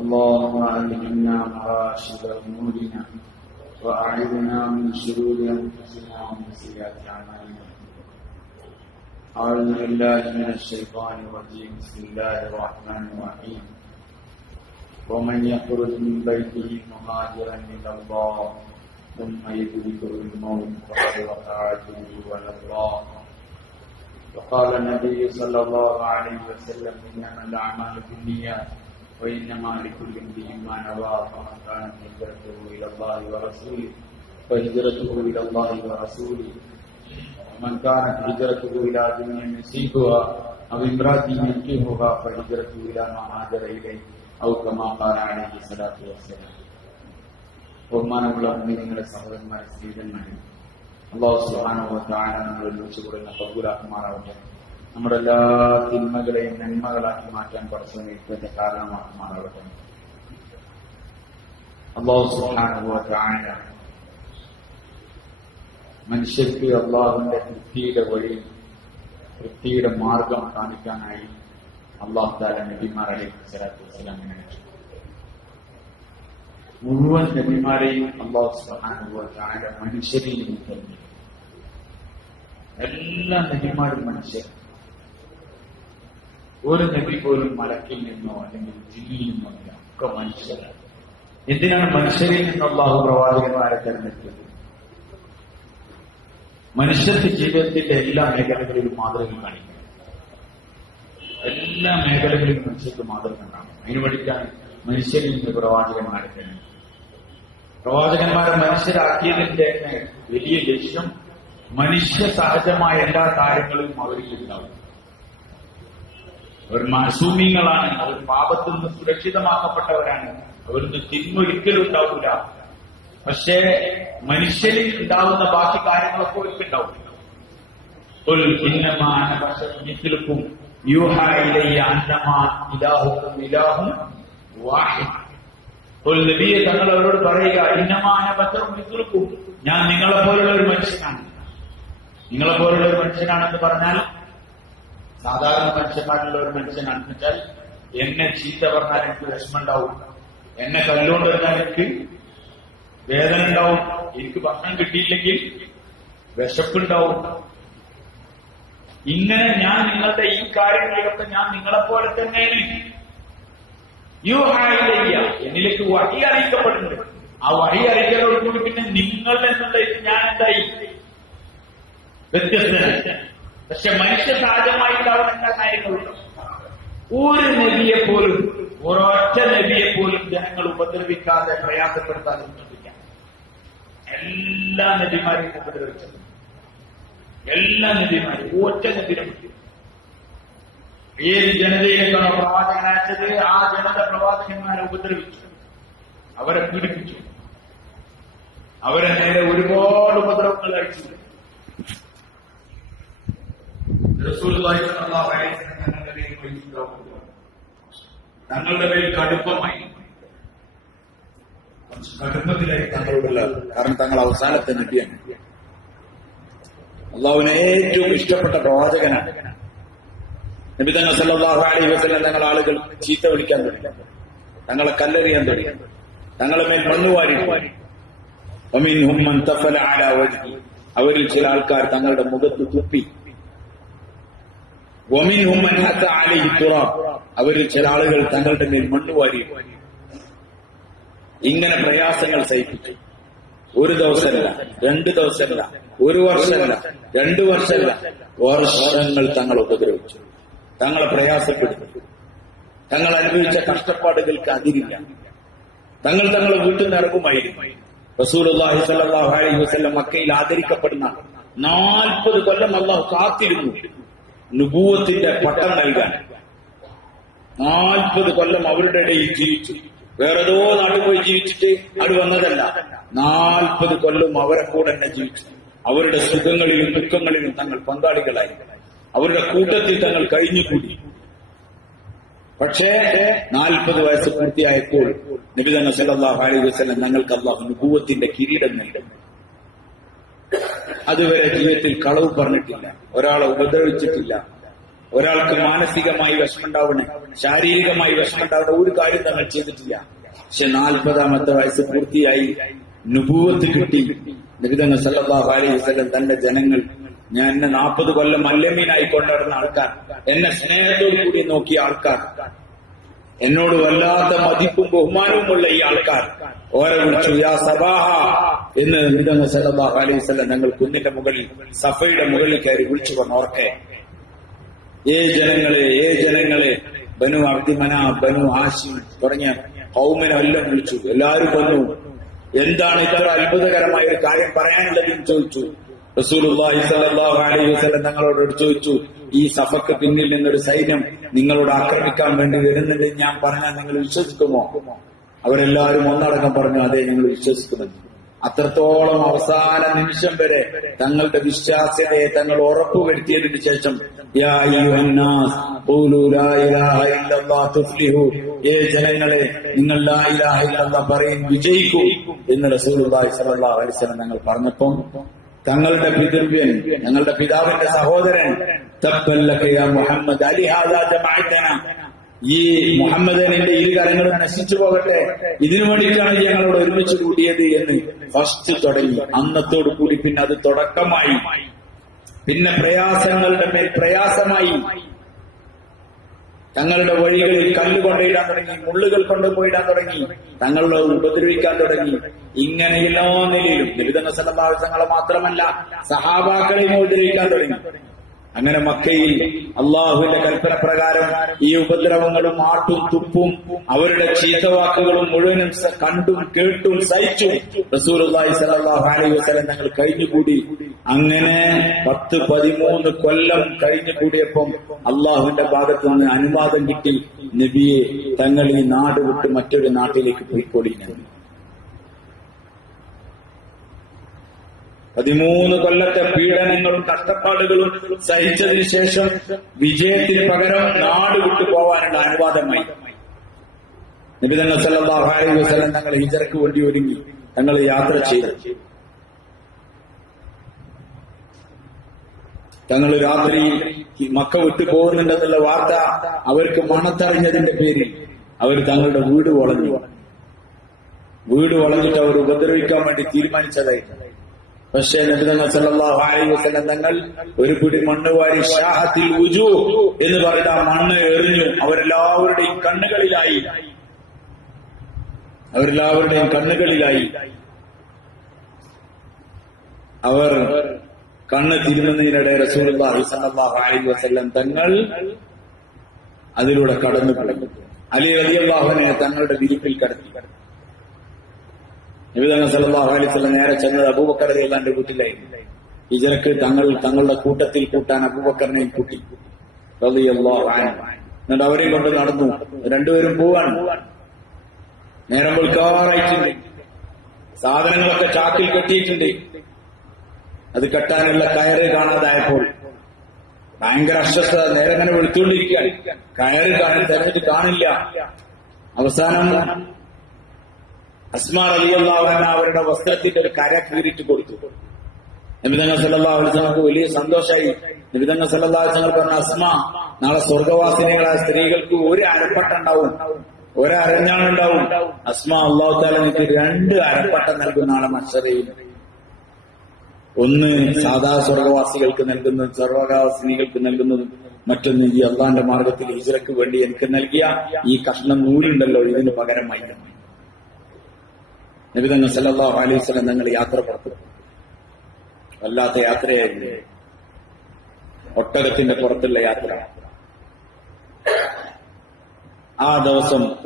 اللهم ألهمنا مراشد أمورنا وأعذنا من شرور أنفسنا ومن سيئات أعمالنا. أعوذ بالله من الشيطان الرجيم. بسم الله الرحمن الرحيم. ومن يخرج من بيته مهاجرا إلى الله ثم يدركه الموت فقد وقع أجره على الله. وقال النبي صلى الله عليه وسلم: إنما الأعمال بالنيات وإنما لكل امرئ ما نوى. فمن كانت هجرته إلى الله ورسوله فهجرته إلى الله ورسوله ومن كانت هجرته إلى دنيا يصيبها أو امرأة ينكحها فهجرته إلى ما هاجر إليه أو كما قال عليه الصلاة والسلام. ബഹുമാനമുള്ള നിങ്ങളുടെ സഹോദരന്മാരെ, സ്ത്രീധന്മാരെ, അല്ലാഹു സുബ്ഹാനഹു വ തആല നമ്മളെ വിളിച്ചുകൊള്ളുന്ന കബൂലാക്കുമാറാവട്ടെ. നമ്മുടെ എല്ലാ തിന്മകളെയും നന്മകളാക്കി മാറ്റാൻ പരിശ്രമിക്കുന്നതിന്റെ കാരണമാക്കുമാറാവട്ടെ. അല്ലാഹു സുബ്ഹാനഹു വ തആല മനുഷ്യർക്ക് അല്ലാഹുവിന്റെ തൃപ്തിയുടെ വഴി, തൃപ്തിയുടെ മാർഗം കാണിക്കാനായി അല്ലാഹു തആല നബിമാർ അലൈഹിസ്സലാത്തു വസ്സലാമിനെ അയച്ചു. മുഴുവൻ നബിമാരെയും അല്ലാഹു സുബ്ഹാനഹു വ തആല മനുഷ്യരിൽ നിന്ന് തന്നെ. എല്ലാ നബിമാരും മനുഷ്യർ. ഒരു നബി പോലും മലക്കിൽ നിന്നോ അല്ലെങ്കിൽ ജിന്നിൽ നിന്നോ ഇല്ല, ഒക്കെ മനുഷ്യരാണ്. എന്തിനാണ് മനുഷ്യരിൽ നിന്ന് അല്ലാഹു പ്രവാചകന്മാരെ തെരഞ്ഞെടുത്തത്? മനുഷ്യർക്ക് ജീവിതത്തിന്റെ എല്ലാ മേഖലകളിലും മാതൃക കാണിക്കണം. എല്ലാ മേഖലകളിലും മനുഷ്യർക്ക് മാതൃക കാണണം. അതിനു വേണ്ടിയിട്ടാണ് മനുഷ്യരിൽ നിന്ന് പ്രവാചകന്മാരെ തെരഞ്ഞെടുത്തത്. പ്രവാചകന്മാരെ മനുഷ്യരാക്കിയതിന്റെ വലിയ ലക്ഷ്യം മനുഷ്യ സഹജമായ എല്ലാ കാര്യങ്ങളും അവരിൽ ഉണ്ടാവും. അവർ മാസൂമിങ്ങളാണ്, അവർ പാപത്തിൽ നിന്ന് സുരക്ഷിതമാക്കപ്പെട്ടവരാണ്, അവരിന്ന് തിന്മ ഒരിക്കലും ഉണ്ടാവില്ല. പക്ഷേ മനുഷ്യരിൽ ഉണ്ടാവുന്ന ബാക്കി കാര്യങ്ങളൊക്കെ ഒരിക്കലും ഉണ്ടാവില്ല. നബിയെ തങ്ങൾ അവരോട് പറയുക, ഇന്നമാന ബശറും മിസ്ലുക്കും, ഞാൻ നിങ്ങളെപ്പോലുള്ള ഒരു മനുഷ്യനാണ്. നിങ്ങളെപ്പോലുള്ള ഒരു മനുഷ്യനാണെന്ന് പറഞ്ഞാൽ സാധാരണ മനുഷ്യന്മാരുള്ള ഒരു മനുഷ്യനാണെന്ന് വെച്ചാൽ, എന്നെ ചീത്ത പറഞ്ഞാൽ എനിക്ക് വിഷമം ഉണ്ടാവും, എന്നെ കല്ലുകൊണ്ട് പറഞ്ഞാൽ എനിക്ക് വേദന ഉണ്ടാവും, എനിക്ക് ഭക്ഷണം കിട്ടിയില്ലെങ്കിൽ വിശപ്പുണ്ടാവും. ഇങ്ങനെ ഞാൻ നിങ്ങളുടെ ഈ കാര്യങ്ങളിലൊക്കെ ഞാൻ നിങ്ങളെപ്പോലെ തന്നെയാണ്. എന്നിലേക്ക് വഴി അറിയിക്കപ്പെടുന്നുണ്ട്. ആ വഴി അറിയിക്കലോടുകൂടി പിന്നെ നിങ്ങൾ എന്നുള്ളത് ഞാൻ എന്തായി വ്യത്യസ്തനാണ്. പക്ഷെ മനുഷ്യ സഹജമായി ഉണ്ടാവുന്ന എല്ലാ കാര്യങ്ങളുണ്ട്. ഒരു നബിയെ പോലും, ഒരൊറ്റ നബിയെ പോലും ജനങ്ങൾ ഉപദ്രവിക്കാതെ പ്രയാസപ്പെടുത്താതെ നിന്നിട്ടില്ല. എല്ലാ നബിമാരെയും ഉപദ്രവിച്ചത്, എല്ലാ നബിമാരും. ഒറ്റ നബിനെ പറ്റി ഏത് ജനതയിലേക്കാണോ പ്രവാചകൻ അയച്ചത്, ആ ജനത പ്രവാചകന്മാരെ ഉപദ്രവിച്ചു, അവരെ പീഡിപ്പിച്ചു, അവരെ നേരെ ഒരുപാട് ഉപദ്രവങ്ങൾ അയച്ചു. തങ്ങളുടെ പേരിൽ കടുപ്പമായി, കടുപ്പത്തിലായി തങ്ങളോടുള്ള, കാരണം തങ്ങൾ അവസാനത്തെ നബിയാണ്. അല്ലാഹുവിന് ഏറ്റവും ഇഷ്ടപ്പെട്ട പ്രവാചകനാണ്. നബി തങ്ങൾ സല്ലല്ലാഹു അലൈഹി വസല്ലം തങ്ങൾ ആളുകൾ ചീത്ത വിളിക്കാൻ തുടങ്ങി, തങ്ങളെ കല്ലെറിയാൻ തുടങ്ങി, തങ്ങളെ മേൽ മണ്ണുവാരി. അവരിൽ ചില ആൾക്കാർ തങ്ങളുടെ മുഖത്ത് തുപ്പി. അവരിൽ ചില ആളുകൾ തങ്ങളുടെ മേൽ മണ്ണുവാരി. ഇങ്ങനെ പ്രയാസങ്ങൾ സഹിപ്പിച്ചു. ഒരു ദിവസമല്ല, 2 ദിവസമല്ല, 1 വർഷമല്ല, 2 വർഷമല്ല, വർഷങ്ങൾ തങ്ങൾ ഉപദ്രവിച്ചു, തങ്ങളെ പ്രയാസപ്പെടുത്തി. തങ്ങൾ അനുഭവിച്ച കഷ്ടപ്പാടുകൾക്ക് അതിരില്ല. തങ്ങളെ വീട്ടിൽ നിന്ന് ഇറങ്ങുമായിരുന്നു. റസൂലുള്ളാഹി സ്വല്ലല്ലാഹു അലൈഹി വസല്ലം മക്കയിൽ ആദരിക്കപ്പെടുന്ന 40 കൊല്ലം അല്ലാഹു കാത്തിരുന്നു നുബുവത്തിന്റെ പട്ടം നൽകാൻ. 40 കൊല്ലം അവരുടെ ഇടയിൽ ജീവിച്ചു. വേറേതോ നാട്ടിൽ പോയി ജീവിച്ചിട്ട് അത് വന്നതല്ല. 40 കൊല്ലം അവരെ കൂടെ തന്നെ ജീവിച്ചു. അവരുടെ സുഖങ്ങളിലും ദുഃഖങ്ങളിലും തങ്ങൾ പങ്കാളികളായി. അവരുടെ കൂട്ടത്തിൽ തങ്ങൾ കഴിഞ്ഞുകൂടി. പക്ഷേ 40 വയസ്സ് പൂർത്തിയായപ്പോൾ നബി തങ്ങൾ സല്ലല്ലാഹു അലൈഹി വസല്ലം ഞങ്ങൾക്ക് അല്ലാഹു നുബുവത്തിന്റെ കിരീടം നൽകി. അതുവരെ ജീവിതത്തിൽ കളവ് പറഞ്ഞിട്ടില്ല, ഒരാളെ ഉപദ്രവിച്ചിട്ടില്ല, ഒരാൾക്ക് മാനസികമായി വിഷമുണ്ടാവണേ, ശാരീരികമായി വിഷമുണ്ടാവണ ഒരു കാര്യം തങ്ങൾ ചെയ്തിട്ടില്ല. പക്ഷെ 40-ാമത്തെ വയസ്സ് പൂർത്തിയായി, നുബൂവത്ത് കിട്ടി. നബി തങ്ങൾ സല്ലല്ലാഹു അലൈഹി വസല്ലം തന്റെ ജനങ്ങൾ, ഞാൻ എന്നെ 40 കൊല്ലം അല്ലമീനായി കൊണ്ടുവരുന്ന ആൾക്കാർ, എന്നെ സ്നേഹത്തോടു കൂടി നോക്കിയ ആൾക്കാർ, എന്നോട് വല്ലാത്ത മതിപ്പും ബഹുമാനവുമുള്ള ഈ ആൾക്കാർ ഓരെ വിളിച്ചു യാ സബാഹ എന്ന് നബി തങ്ങൾ സല്ലല്ലാഹു അലൈഹി വസല്ലം തങ്ങൾ കുന്നിന്റെ മുകളിൽ സഫയുടെ മുകളിൽ കയറി വിളിച്ചു പറഞ്ഞു. ഓർക്കെ, ഏ ജനങ്ങളെ, ബനു അബ്ദുമന, ബനു ഹാഷിം തുടങ്ങിയ ഖൗമിനെ എല്ലാം വിളിച്ചു. എല്ലാവരും വന്നു. എന്താണ് ഇത്ര അത്ഭുതകരമായ ഒരു കാര്യം പറയാനുള്ളതെന്ന് ചോദിച്ചു. റസൂലുള്ളാഹി സ്വല്ലല്ലാഹു അലൈഹി വസല്ലം തങ്ങളോട് ചോദിച്ചു, ഈ സഫക്ക് പിന്നിൽ നിന്നൊരു സൈന്യം നിങ്ങളോട് ആക്രമിക്കാൻ വേണ്ടി വരുന്നുണ്ട് ഞാൻ പറഞ്ഞാൽ നിങ്ങൾ വിശ്വസിക്കുമോ? അവരെല്ലാവരും ഒന്നടങ്കം പറഞ്ഞു, അതെ ഞങ്ങൾ വിശ്വസിക്കുമെന്ന്. അത്രത്തോളം അവസാന നിമിഷം വരെ തങ്ങളുടെ വിശ്വാസ്യതയെ തങ്ങൾ ഉറപ്പുവരുത്തിയതിനു ശേഷം യാ അയ്യുഹന്നാസ് ഖൂലൂ ലാ ഇലാഹ ഇല്ലല്ലാഹ് തുഫ്ലിഹു, ഏ ജനങ്ങളെ നിങ്ങൾ ലാ ഇലാഹ ഇല്ലല്ലാഹ് പറയും വിജയിക്കൂ എന്ന് റസൂലുള്ളാഹി സ്വല്ലല്ലാഹു അലൈഹി വസല്ലം തങ്ങൾ പറഞ്ഞപ്പോൾ തങ്ങളുടെ പിതൃവ്യൻ, ഞങ്ങളുടെ പിതാവിന്റെ സഹോദരൻ, തബ്ബല്ലക യാ മുഹമ്മദ് അലി ഹാദാ ജമഅതന, ഈ മുഹമ്മദനിന്റെ ഇരു കരങ്ങളും നശിച്ചു പോകട്ടെ, ഇതിനു വേണ്ടിയിട്ടാണ് ഞങ്ങളോട് ഒരുമിച്ച് കൂടിയത് എന്ന് ഫസ്റ്റ് തുടങ്ങി. അന്നത്തോടു കൂടി പിന്നെ അത് തുടക്കമായി. പിന്നെ പ്രയാസങ്ങളുടെ മേൽ പ്രയാസമായി. തങ്ങളുടെ വഴികളിൽ കല്ല് കൊണ്ടിടാൻ തുടങ്ങി, മുള്ളുകൾ കൊണ്ടുപോയിടാൻ തുടങ്ങി, തങ്ങളെ ഉപദ്രവിക്കാൻ തുടങ്ങി. ഇങ്ങനെ എല്ലാ നിലയിലും നബി തങ്ങൾ സല്ലല്ലാഹു അലൈഹി വസല്ലം മാത്രമല്ല സഹാബാക്കളെയും ഉപദ്രവിക്കാൻ തുടങ്ങി. അങ്ങനെ മക്കയിൽ അള്ളാഹുവിന്റെ കൽപ്പന പ്രകാരം ഈ ഉപദ്രവങ്ങളും ആട്ടും തുപ്പും അവരുടെ ചീത്തവാക്കുകളും മുഴുവനും കണ്ടും കേട്ടും സഹിച്ചു റസൂലുള്ളാഹി സ്വല്ലല്ലാഹു അലൈഹി വസല്ലം തങ്ങൾ കഴിഞ്ഞുകൂടി. അങ്ങനെ 10-13 കൊല്ലം കഴിഞ്ഞുകൂടിയപ്പം അള്ളാഹുവിന്റെ ഭാഗത്തു നിന്ന് അനുവാദം കിട്ടി, നബിയെ തങ്ങൾ ഈ നാട് വിട്ട് മറ്റൊരു നാട്ടിലേക്ക് പോയിക്കൊള്ളിക്കണം. 13 കൊല്ലത്തെ പീഡനങ്ങളും കഷ്ടപ്പാടുകളും സഹിച്ചതിന് ശേഷം വിജയത്തിന് പകരം നാട് വിട്ടു പോവാനുള്ള അനുവാദമായി. നബി തങ്ങൾ സല്ലല്ലാഹു അലൈഹി വസല്ലം തങ്ങൾ ഹിജ്റയ്ക്ക് വേണ്ടി ഒരുങ്ങി. തങ്ങൾ യാത്ര ചെയ്തു. തങ്ങൾ രാത്രി മക്ക വിട്ടു പോകുന്നുണ്ടെന്നുള്ള വാർത്ത അവർക്ക് മണത്തറിഞ്ഞതിന്റെ പേരിൽ അവർ തങ്ങളുടെ വീട് വളഞ്ഞിട്ട് അവർ ഉപദ്രവിക്കാൻ വേണ്ടി തീരുമാനിച്ചതായി. പക്ഷേ നബി തങ്ങൾ സല്ലല്ലാഹു അലൈഹി വസല്ലം തങ്ങൾ ഒരു പിടി മണ്ണ് വാരി ഷാഹത്തിൽ വുജൂഹ് എന്ന് പറയുന്ന ആ മണ്ണ് എറിഞ്ഞു. അവരെല്ലാവരുടെയും കണ്ണുകളിലായി. അവർ കണ്ണ് തിരുമുന്നതിനിടെ റസൂലുള്ളാഹി സ്വല്ലല്ലാഹു അലൈഹി വസല്ലം തങ്ങൾ അതിലൂടെ കടന്നുപോയി. അലി റളിയല്ലാഹു അൻഹു തങ്ങളുടെ വിരിപ്പിൽ കടത്തി. നബി തങ്ങൾ സല്ലല്ലാഹു അലൈഹി വസല്ലം നേരെ ചെന്നത് അബൂബക്കർ റളിയല്ലാഹുവിന്റെ വീട്ടിലായിരുന്നു. ഹിജ്റയ്ക്ക് തങ്ങളുടെ കൂട്ടത്തിൽ കൂട്ടാൻ അബൂബക്കറിനെയും കൂട്ടി റളിയല്ലാഹു അൻഹു. എന്നിട്ട് അവരെയും കൊണ്ട് നടന്നു. രണ്ടുപേരും പോവാണ്. നേരം വെളുക്കാറായിട്ടുണ്ട്. സാധനങ്ങളൊക്കെ ചാക്കിൽ കെട്ടിയിട്ടുണ്ട്. അത് കെട്ടാനുള്ള കയറ് കാണാതായപ്പോൾ ഭയങ്കര അസ്വസ്ഥത. നേരെ അങ്ങനെ വെളുത്തുകൊണ്ടിരിക്കുകയാണ്. കയറ് തെരഞ്ഞിട്ട് കാണില്ല. അവസാനം അസ്മാ റളിയല്ലാഹു അൻഹ അവരുടെ വസ്ത്രത്തിന്റെ ഒരു കര കീറിയിട്ട് കൊടുത്തു. നബി തങ്ങൾ സല്ലല്ലാഹു അലൈഹി വസല്ലം വലിയ സന്തോഷമായി. നബി തങ്ങൾ സല്ലല്ലാഹു അലൈഹി വസല്ലം പറഞ്ഞ, അസ്മാ, നാളെ സ്വർഗവാസിനികളായ സ്ത്രീകൾക്ക് ഒരു അരപ്പട്ടുണ്ടാവും, ഒരരഞ്ഞാണുണ്ടാവും. അസ്മാ, അല്ലാഹു തആല എനിക്ക് 2 അരപ്പട്ടം നൽകും നാളെ മഹ്ശറയിൽ. ഒന്ന് സാധാ സ്വർഗവാസികൾക്ക് നൽകുന്നതും സ്വർഗവാസിനികൾക്ക് നൽകുന്നതും, മറ്റൊന്ന് ഈ അള്ളാന്റെ മാർഗത്തിൽ ഹിജ്റയ്ക്ക് വേണ്ടി എനിക്ക് നൽകിയ ഈ കഷ്ണം നൂലുണ്ടല്ലോ, ഇതിന് പകരമായി. നബി തങ്ങൾ സല്ലല്ലാഹു അലൈഹി വസല്ലം തങ്ങൾ യാത്ര പുറപ്പെട്ടു. വല്ലാത്ത യാത്രയായിരുന്നു. ഒട്ടകത്തിന്റെ പുറത്തുള്ള യാത്ര. ആ ദിവസത്തിന്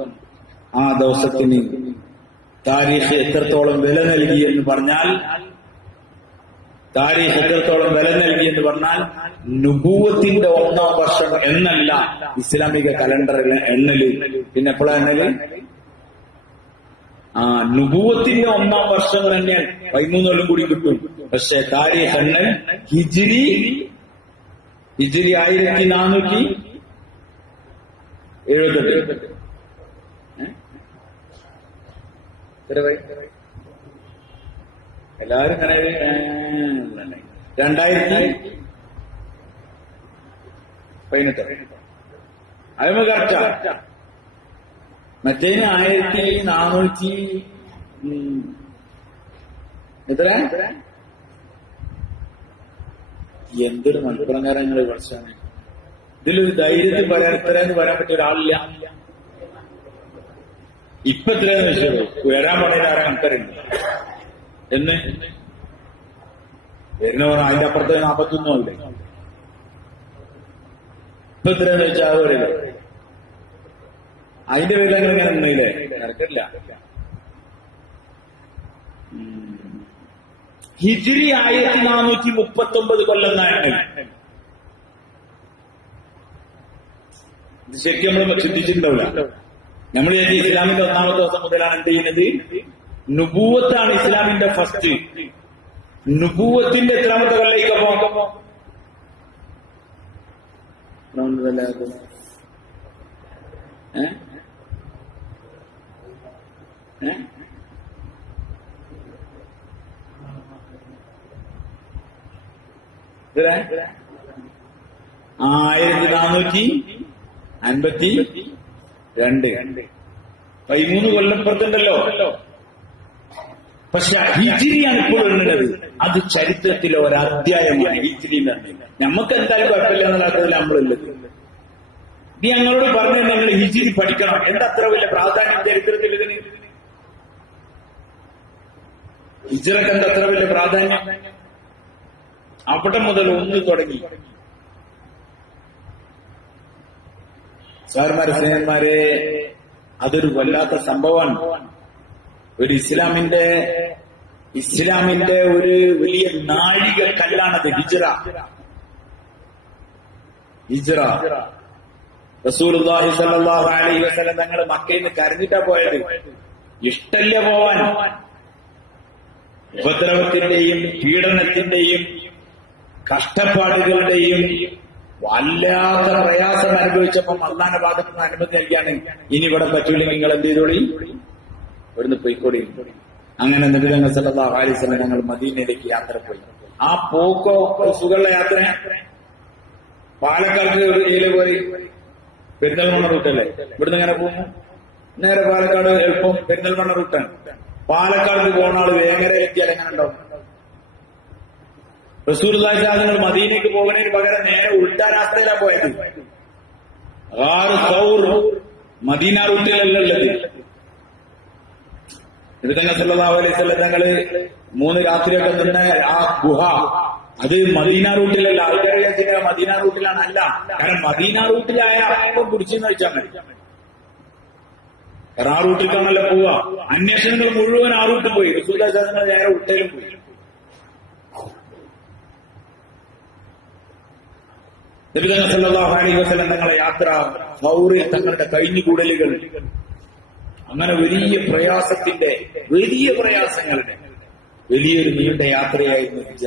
താരീഖ് എത്രത്തോളം വില നൽകി എന്ന് പറഞ്ഞാൽ നുബൂവത്തിന്റെ 1-ാം വർഷം എന്നല്ല ഇസ്ലാമിക കലണ്ടറിലെ എണ്ണല്. പിന്നെ എപ്പോഴാണ് എണ്ണല്? നുബൂവത്തിന്റെ 1-ാം വർഷം തന്നെ 13 കൊല്ലം കൂടി കിട്ടും. പക്ഷെ താരീഖ് എണ്ണൽ ഹിജ്രി 1478. എല്ലാവരും 2000 18 അതിന് കറക്റ്റാ. മറ്റേന് 1400 എത്ര? എന്തൊരു മൺപ്രകാരങ്ങൾ വർഷമാണ്. ഇതിലൊരു ധൈര്യത്തിൽ പറയാൻ എത്രയെന്ന് പറയാൻ പറ്റിയ ഒരാളില്ല. ഇപ്പൊ എത്രയെന്ന് വെച്ചത് വരാൻ പറഞ്ഞ ആരാ കണക്കറിയില്ല എന്ന് വരുന്നവർ അതിന്റെ അപ്പുറത്ത് 41 അല്ലേ. ഇപ്പൊ എത്രയെന്ന് വെച്ചാൽ അത് പറയില്ല. അതിന്റെ പേരിൽ ഇങ്ങനെ നിന്നില്ലേ നടക്കില്ല. ഹിജ്രി 1439 കൊല്ലം എന്നാണ്. ഇത് ശരിക്കും നമ്മൾ ചിന്തിച്ചിട്ടുണ്ടാവില്ല. നമ്മൾ ഇസ്ലാമിന്റെ 1-ാമത്തെ ദിവസം മുതലാണ് എന്ത് ചെയ്യുന്നത്? നുബൂവത്താണ് ഇസ്ലാമിന്റെ ഫസ്റ്റ്. നുബൂവത്തിന്റെ എത്രാമത്തെ കൊല്ലയിക്കപ്പോ ഇത് 1452. 13 കൊല്ലം പുറത്തുണ്ടല്ലോ. പക്ഷെ ഹിജ്രിയാണ് ഇപ്പോൾ വരുന്നത്. അത് ചരിത്രത്തിലെ ഒരു അധ്യായമാണ് ഹിജ്രി എന്ന് പറഞ്ഞത്. നമുക്ക് എന്തായാലും കുഴപ്പമില്ല എന്നുള്ള നമ്മളുള്ളത്. നീ ഞങ്ങളോട് പറഞ്ഞു നിങ്ങൾ ഹിജ്രി പഠിക്കണം. എന്താ അത്ര വലിയ പ്രാധാന്യം ചരിത്രത്തിൽ ഇതിന്? ഹിജ്റക്ക് എന്താ അത്ര വലിയ പ്രാധാന്യം? അവിടെ മുതൽ 1 തുടങ്ങി. സാർമാരെ, സ്നേഹന്മാരെ, അതൊരു വല്ലാത്ത സംഭവമാണ്. ഒരു ഇസ്ലാമിന്റെ ഒരു വലിയ നാഴിക കല്ലാണത് ഹിജ്റ. റസൂലുള്ളാഹി സ്വല്ലല്ലാഹു അലൈഹി വസല്ലം തങ്ങൾ മക്കയിൽ നിന്ന് കരഞ്ഞിട്ടാ പോയത്. ഇഷ്ടല്ല പോവാൻ. ഉപദ്രവത്തിന്റെയും പീഡനത്തിന്റെയും കഷ്ടപ്പാടുകളുടെയും വല്ലാത്ത പ്രയാസം അനുഭവിച്ചപ്പം അള്ളാന്റെ ഭാഗത്ത് നിന്ന് അനുമതി നൽകിയാണ്. ഇനി ഇവിടെ പറ്റൂലെങ്കിൽ നിങ്ങൾ എന്ത് ചെയ്തോളി, ഇവിടുന്ന് പോയിക്കോളി. അങ്ങനെ നബി തങ്ങൾ സല്ലല്ലാഹു അലൈഹി വസല്ലം ഞങ്ങൾ മദീനയിലേക്ക് യാത്ര പോയി. ആ പോക്കോ ഒരു സുഖമുള്ള യാത്ര. പാലക്കാട് ഒരു ജില്ല പോയി പെരിന്തൽമണ്ണ റൂട്ടല്ലേ. ഇവിടുന്ന് ഇങ്ങനെ പോകുന്നു നേരെ പാലക്കാട് എളുപ്പം പെരിന്തൽമണ്ണ റൂട്ടാണ്. പാലക്കാട് പോകുന്ന ആള് വേങ്ങരയിലെത്തിയാൽ എങ്ങനെ ഉണ്ടാവും? റസൂലുള്ളാഹി സ്വല്ലല്ലാഹു മദീനയ്ക്ക് പോകുന്നതിന് പകരം നേരെ ഉൾട്ടാ രാസ്തയിലാണ് പോയത്. മദീന റൂട്ടിലല്ല ഉള്ളത്. നബി സല്ലല്ലാഹു അലൈഹി വസല്ലം തങ്ങള് 3 രാത്രിയൊക്കെ നിന്ന് ആ ഗുഹ അത് മദീന റൂട്ടിലല്ല. ആൾക്കാരെ മദീന റൂട്ടിലാണ്. അല്ല, കാരണം മദീന റൂട്ടിലായ അപ്പം കുടിച്ചെന്ന് വെച്ചാൽ മതി. കാരണം ആ റൂട്ടിലേക്കാണല്ലോ പോവുക. അന്വേഷണങ്ങൾ മുഴുവൻ ആ റൂട്ടിൽ പോയി. റസൂലുള്ളാഹി സ്വല്ലല്ലാഹു അലൈഹി വസല്ലം നേരെ ഉട്ടയിലും പോയി. നബി സല്ലല്ലാഹു അലൈഹി വസല്ലം തങ്ങളുടെ യാത്ര, സൗറിൽ തങ്ങളുടെ കഴിഞ്ഞുകൂടലുകൾ, അങ്ങനെ വലിയ പ്രയാസത്തിന്റെ വലിയൊരു നീണ്ട യാത്രയായിരുന്നു ഹിജ്റ.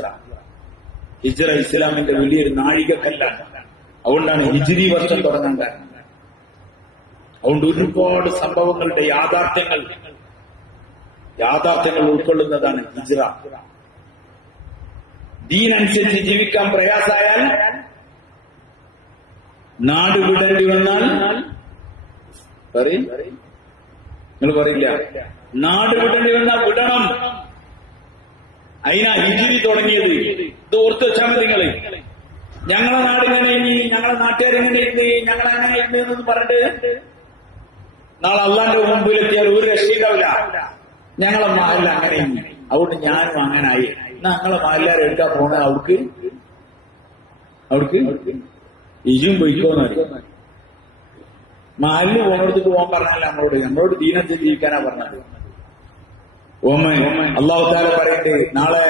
ഇസ്ലാമിന്റെ വലിയൊരു നാഴികക്കല്ലാണ്. അതുകൊണ്ടാണ് ഹിജ്രി വർഷം തുടങ്ങാൻ കാരണം. അതുകൊണ്ട് ഒരുപാട് സംഭവങ്ങളുടെ യാഥാർത്ഥ്യങ്ങൾ ഉൾക്കൊള്ളുന്നതാണ് ഹിജ്റ. ദീനനുസരിച്ച് ജീവിക്കാൻ പ്രയാസായാൽ, നാട് വിടേണ്ടി വന്നാൽ നിങ്ങൾ പറയില്ല, നാട് വിടേണ്ടി വന്നാൽ വിടണം. അതിനാ ഹിജ്രി തുടങ്ങിയത്. ഇത് ഓർത്ത് വെച്ചാൽ മതി നിങ്ങള്. ഞങ്ങളെ നാടിങ്ങനെ ഇനി, ഞങ്ങളെ നാട്ടുകാരെങ്ങനെ ഇരുന്ന്, ഞങ്ങളങ്ങനെ ഇരുന്ന് പറഞ്ഞിട്ട് നാളെ അള്ളാന്റെ മുമ്പിലെത്തിയാൽ ഒരു രക്ഷയുണ്ടാവില്ല. ഞങ്ങളെ മഹല്ല അങ്ങനെ ഇനി, അതുകൊണ്ട് ഞാനും അങ്ങനായി. ഞങ്ങളെ മഹല്ലാരെ എടുക്കാൻ പോണ അവർക്ക് ഇജും പൊയ്ക്കോന്ന് പറയും. മഹല്ല് പോകണടുത്തേക്ക് പോകാൻ പറഞ്ഞല്ല നമ്മളോട് ദീനത്തിൽ ജീവിക്കാനാ പറഞ്ഞത്. അല്ലാഹു തആല പറയണ്ടേ, നാളെ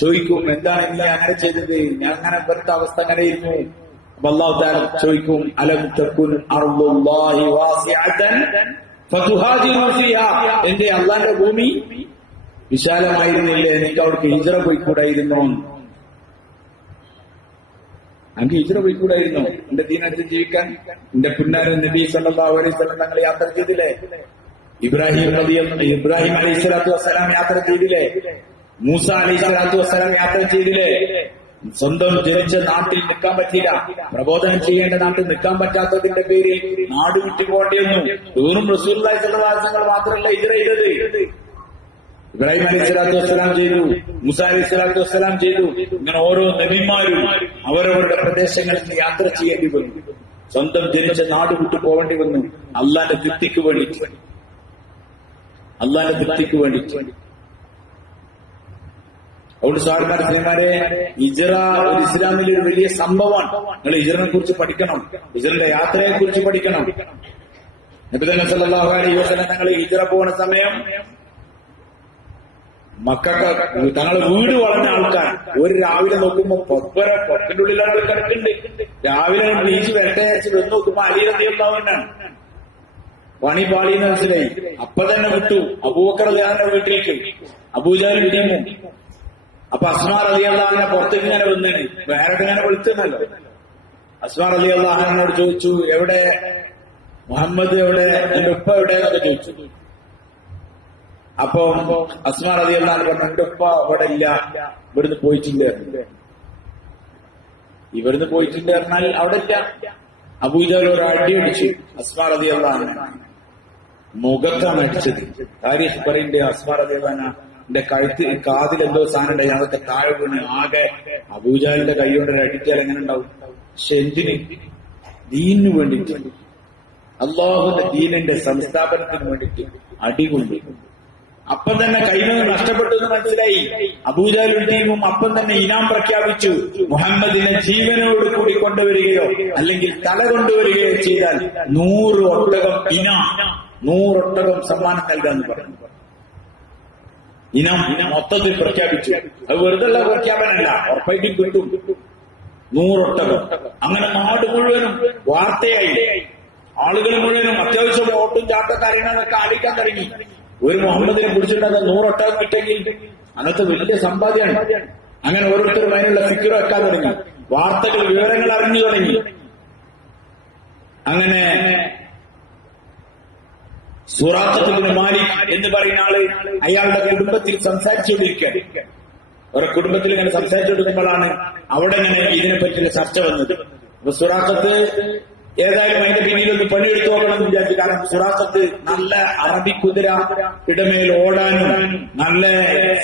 ചോദിക്കും എന്താണ് ഇന്ന് അങ്ങനെ ചെയ്തത്, ഞാൻ അങ്ങനെ ഇവിടുത്തെ അവസ്ഥ അങ്ങനെ ഇരുന്നു. അപ്പൊ അല്ലാഹു തആല ചോദിക്കും, അലം തകുൻ അർദുല്ലാഹി വാസിഅതൻ ഫതുഹാജിറു ഫീഹാ, എന്റെ അല്ലാഹുവിന്റെ ഭൂമി വിശാലമായിരുന്നില്ലേ, നിങ്ങൾക്ക് അവിടേക്ക് ഹിജ്റ പോയിക്കൂടായിരുന്നോ? എനിക്ക് ഹിജ്റ പോയിക്കൂടായിരുന്നോ എന്റെ ദീനത്തിൽ ജീവിക്കാൻ? എന്റെ പുന്നാരൻ നബി സല്ലല്ലാഹു അലൈഹി വസല്ലം തങ്ങൾ യാത്ര ചെയ്തില്ലേ? ഇബ്രാഹിം അലൈഹി സ്വലാത്തു വസ്സലാം യാത്ര ചെയ്തില്ലേ? മൂസ അലൈഹി സ്വലാത്തു വസ്സലാം യാത്ര ചെയ്തില്ലേ? സ്വന്തം ജനിച്ച നാട്ടിൽ നിൽക്കാൻ പറ്റില്ല, പ്രബോധനം ചെയ്യേണ്ട നാട്ടിൽ നിൽക്കാൻ പറ്റാത്തതിന്റെ പേരിൽ നാട് വിട്ടു പോകേണ്ടി വന്നു. വെറും റസൂലുള്ളാഹി സ്വല്ലല്ലാഹു അലൈഹി വസല്ലം മാത്രമല്ല ഹിജ്റ ചെയ്തത്. ഇബ്രാഹിം അലൈഹി സ്വലാത്തു വസ്സലാം ചെയ്തു, മൂസാ അലൈഹി സ്വലാത്തു വസ്സലാം ചെയ്തു. ഇങ്ങനെ ഓരോ നബിമാരും അവരവരുടെ പ്രദേശങ്ങളിൽ നിന്ന് യാത്ര ചെയ്യേണ്ടി വന്നു. സ്വന്തം ജനിച്ച നാട് വിട്ടു പോകേണ്ടി വന്നു. അള്ളാന്റെ തൃപ്തിക്ക് വേണ്ടിയിട്ട്, അള്ളാന്റെ തൃപ്തിക്ക് വേണ്ടിയിട്ട്. അതുകൊണ്ട് സാറിമാരെ സ്ത്രീമാരെ, ഹിജ്റ ഒരു ഇസ്ലാമിലെ ഒരു വലിയ സംഭവമാണ്. നിങ്ങൾ ഹിജ്റനെ കുറിച്ച് പഠിക്കണം, ഹിജ്റന്റെ യാത്രയെ കുറിച്ച് പഠിക്കണം. നബി സല്ലല്ലാഹു അലൈഹി വസല്ലം തങ്ങൾ ഹിജ്റ പോകുന്ന സമയം മക്കൾക്ക് തങ്ങളെ വീട് വളർന്ന ആൾക്കാർ ഒരു രാവിലെ നോക്കുമ്പോ പൊക്കന്റെ ഉള്ളിലാണ് കിടക്കുന്നുണ്ട്. രാവിലെ നീച്ച് വെട്ടയച്ച് വന്ന് നോക്കുമ്പോ അലി റളിയല്ലാഹു അൻഹു പണി പാളിന്ന് മനസ്സിലായി. അപ്പൊ തന്നെ വിട്ടു അബൂബക്കർ റളിയല്ലാഹു അൻഹു വീട്ടിലേക്ക്, അബൂജഹൽ വിടിയുമോ. അപ്പൊ അസ്മാ റളിയല്ലാഹു അൻഹ പുറത്തേക്ക് ഇങ്ങനെ വന്നിട്ട് വേറെ ഇങ്ങനെ വിളിച്ചെന്നല്ലോ. അസ്മാ റളിയല്ലാഹു അൻഹയോട് ചോദിച്ചു, എവിടെ മുഹമ്മദ്, എവിടെ എന്റെ ഉപ്പ എവിടെ എന്നൊക്കെ ചോദിച്ചു. അപ്പൊ അസ്മാ റളിയല്ലാഹു അൻഹ പറഞ്ഞു, എന്റെ ഉപ്പ ഇവിടെ ഇല്ല, ഇവിടുന്ന് പോയിട്ടില്ല. ഇവിടുന്ന് പോയിട്ടുണ്ട് പറഞ്ഞാൽ അവിടെ ഇല്ല. അബൂജഹൽ ഒരു അടി അടിച്ചു അസ്മാ റളിയല്ലാഹു അൻഹ മുഖത്താണ് അടിച്ചത്. താരീഖ് പറയുന്നുണ്ട് അസ്മാ റളിയല്ലാഹു അൻഹ എന്റെ കാതിൽ എന്തോ സാധനം ഉണ്ടായി, അതൊക്കെ താഴെ വീണ് ആകെ അബൂജഹലിന്റെ കൈ കൊണ്ട് അടിച്ചാൽ എങ്ങനെ ഉണ്ടാവും. പക്ഷെ എന്തിന്? ദീനിന് വേണ്ടിയിട്ട്, അള്ളാഹുവിന്റെ ദീനിന്റെ സംസ്ഥാപനത്തിന് വേണ്ടിയിട്ട് അടികൊണ്ട്. അപ്പം തന്നെ കൈമ നഷ്ടപ്പെട്ടു എന്ന് മനസ്സിലായി. അബൂജഹലും ടീമും അപ്പം തന്നെ ഇനാം പ്രഖ്യാപിച്ചു, മുഹമ്മദിനെ ജീവനോട് കൂടി കൊണ്ടുവരികയോ അല്ലെങ്കിൽ തല കൊണ്ടുവരികയോ ചെയ്താൽ 100 ഒട്ടകം ഇനാം, 100 ഒട്ടകം സമ്മാനം നൽകാന്ന് പറഞ്ഞു. ഇനം മൊത്തത്തിൽ പ്രഖ്യാപിച്ചു. അത് വെറുതെയുള്ള പ്രഖ്യാപനമല്ല, ഉറപ്പായിട്ടും കിട്ടും 100 ഒട്ടകം. അങ്ങനെ നാട് മുഴുവനും വാർത്തയായി. ആളുകൾ മുഴുവനും അത്യാവശ്യം ഓട്ടും ചാട്ടക്കാരനൊക്കെ ആലോചിക്കാൻ തുടങ്ങി. ഒരു മുഹമ്മദിനെ പിടിച്ചിട്ടുണ്ടെന്ന് 100 ഒട്ടകം കിട്ടെങ്കിൽ അന്നത്തെ വലിയ സമ്പാദ്യമാണ്. അങ്ങനെ ഓരോരുത്തരും അതിനുള്ള ഫിക്ർ വെക്കാൻ തുടങ്ങി. വാർത്തകൾ, വിവരങ്ങൾ അറിഞ്ഞു തുടങ്ങി. അങ്ങനെ സുറാഖത്ത് ഇബ്നു മാലിക് എന്ന് പറയുന്ന ആള് അയാളുടെ കുടുംബത്തിൽ സംസാരിച്ചുകൊണ്ടിരിക്കുകയാണ്. അവരുടെ കുടുംബത്തിൽ ഇങ്ങനെ സംസാരിച്ചുകൊണ്ടിരിക്കുമ്പോഴാണ് അവിടെ ഇങ്ങനെ ഇതിനെപ്പറ്റിയുള്ള ചർച്ച വന്നത്. അപ്പൊ സുറാഖത്ത് ഏതായാലും അതിന്റെ പിന്നിലൊന്ന് പണിയെടുത്തു നോക്കണം എന്ന് വിചാരിച്ചു. കാരണം സുറാഖത്ത് നല്ല അറബി കുതിര ഇടമേൽ ഓടാനും നല്ല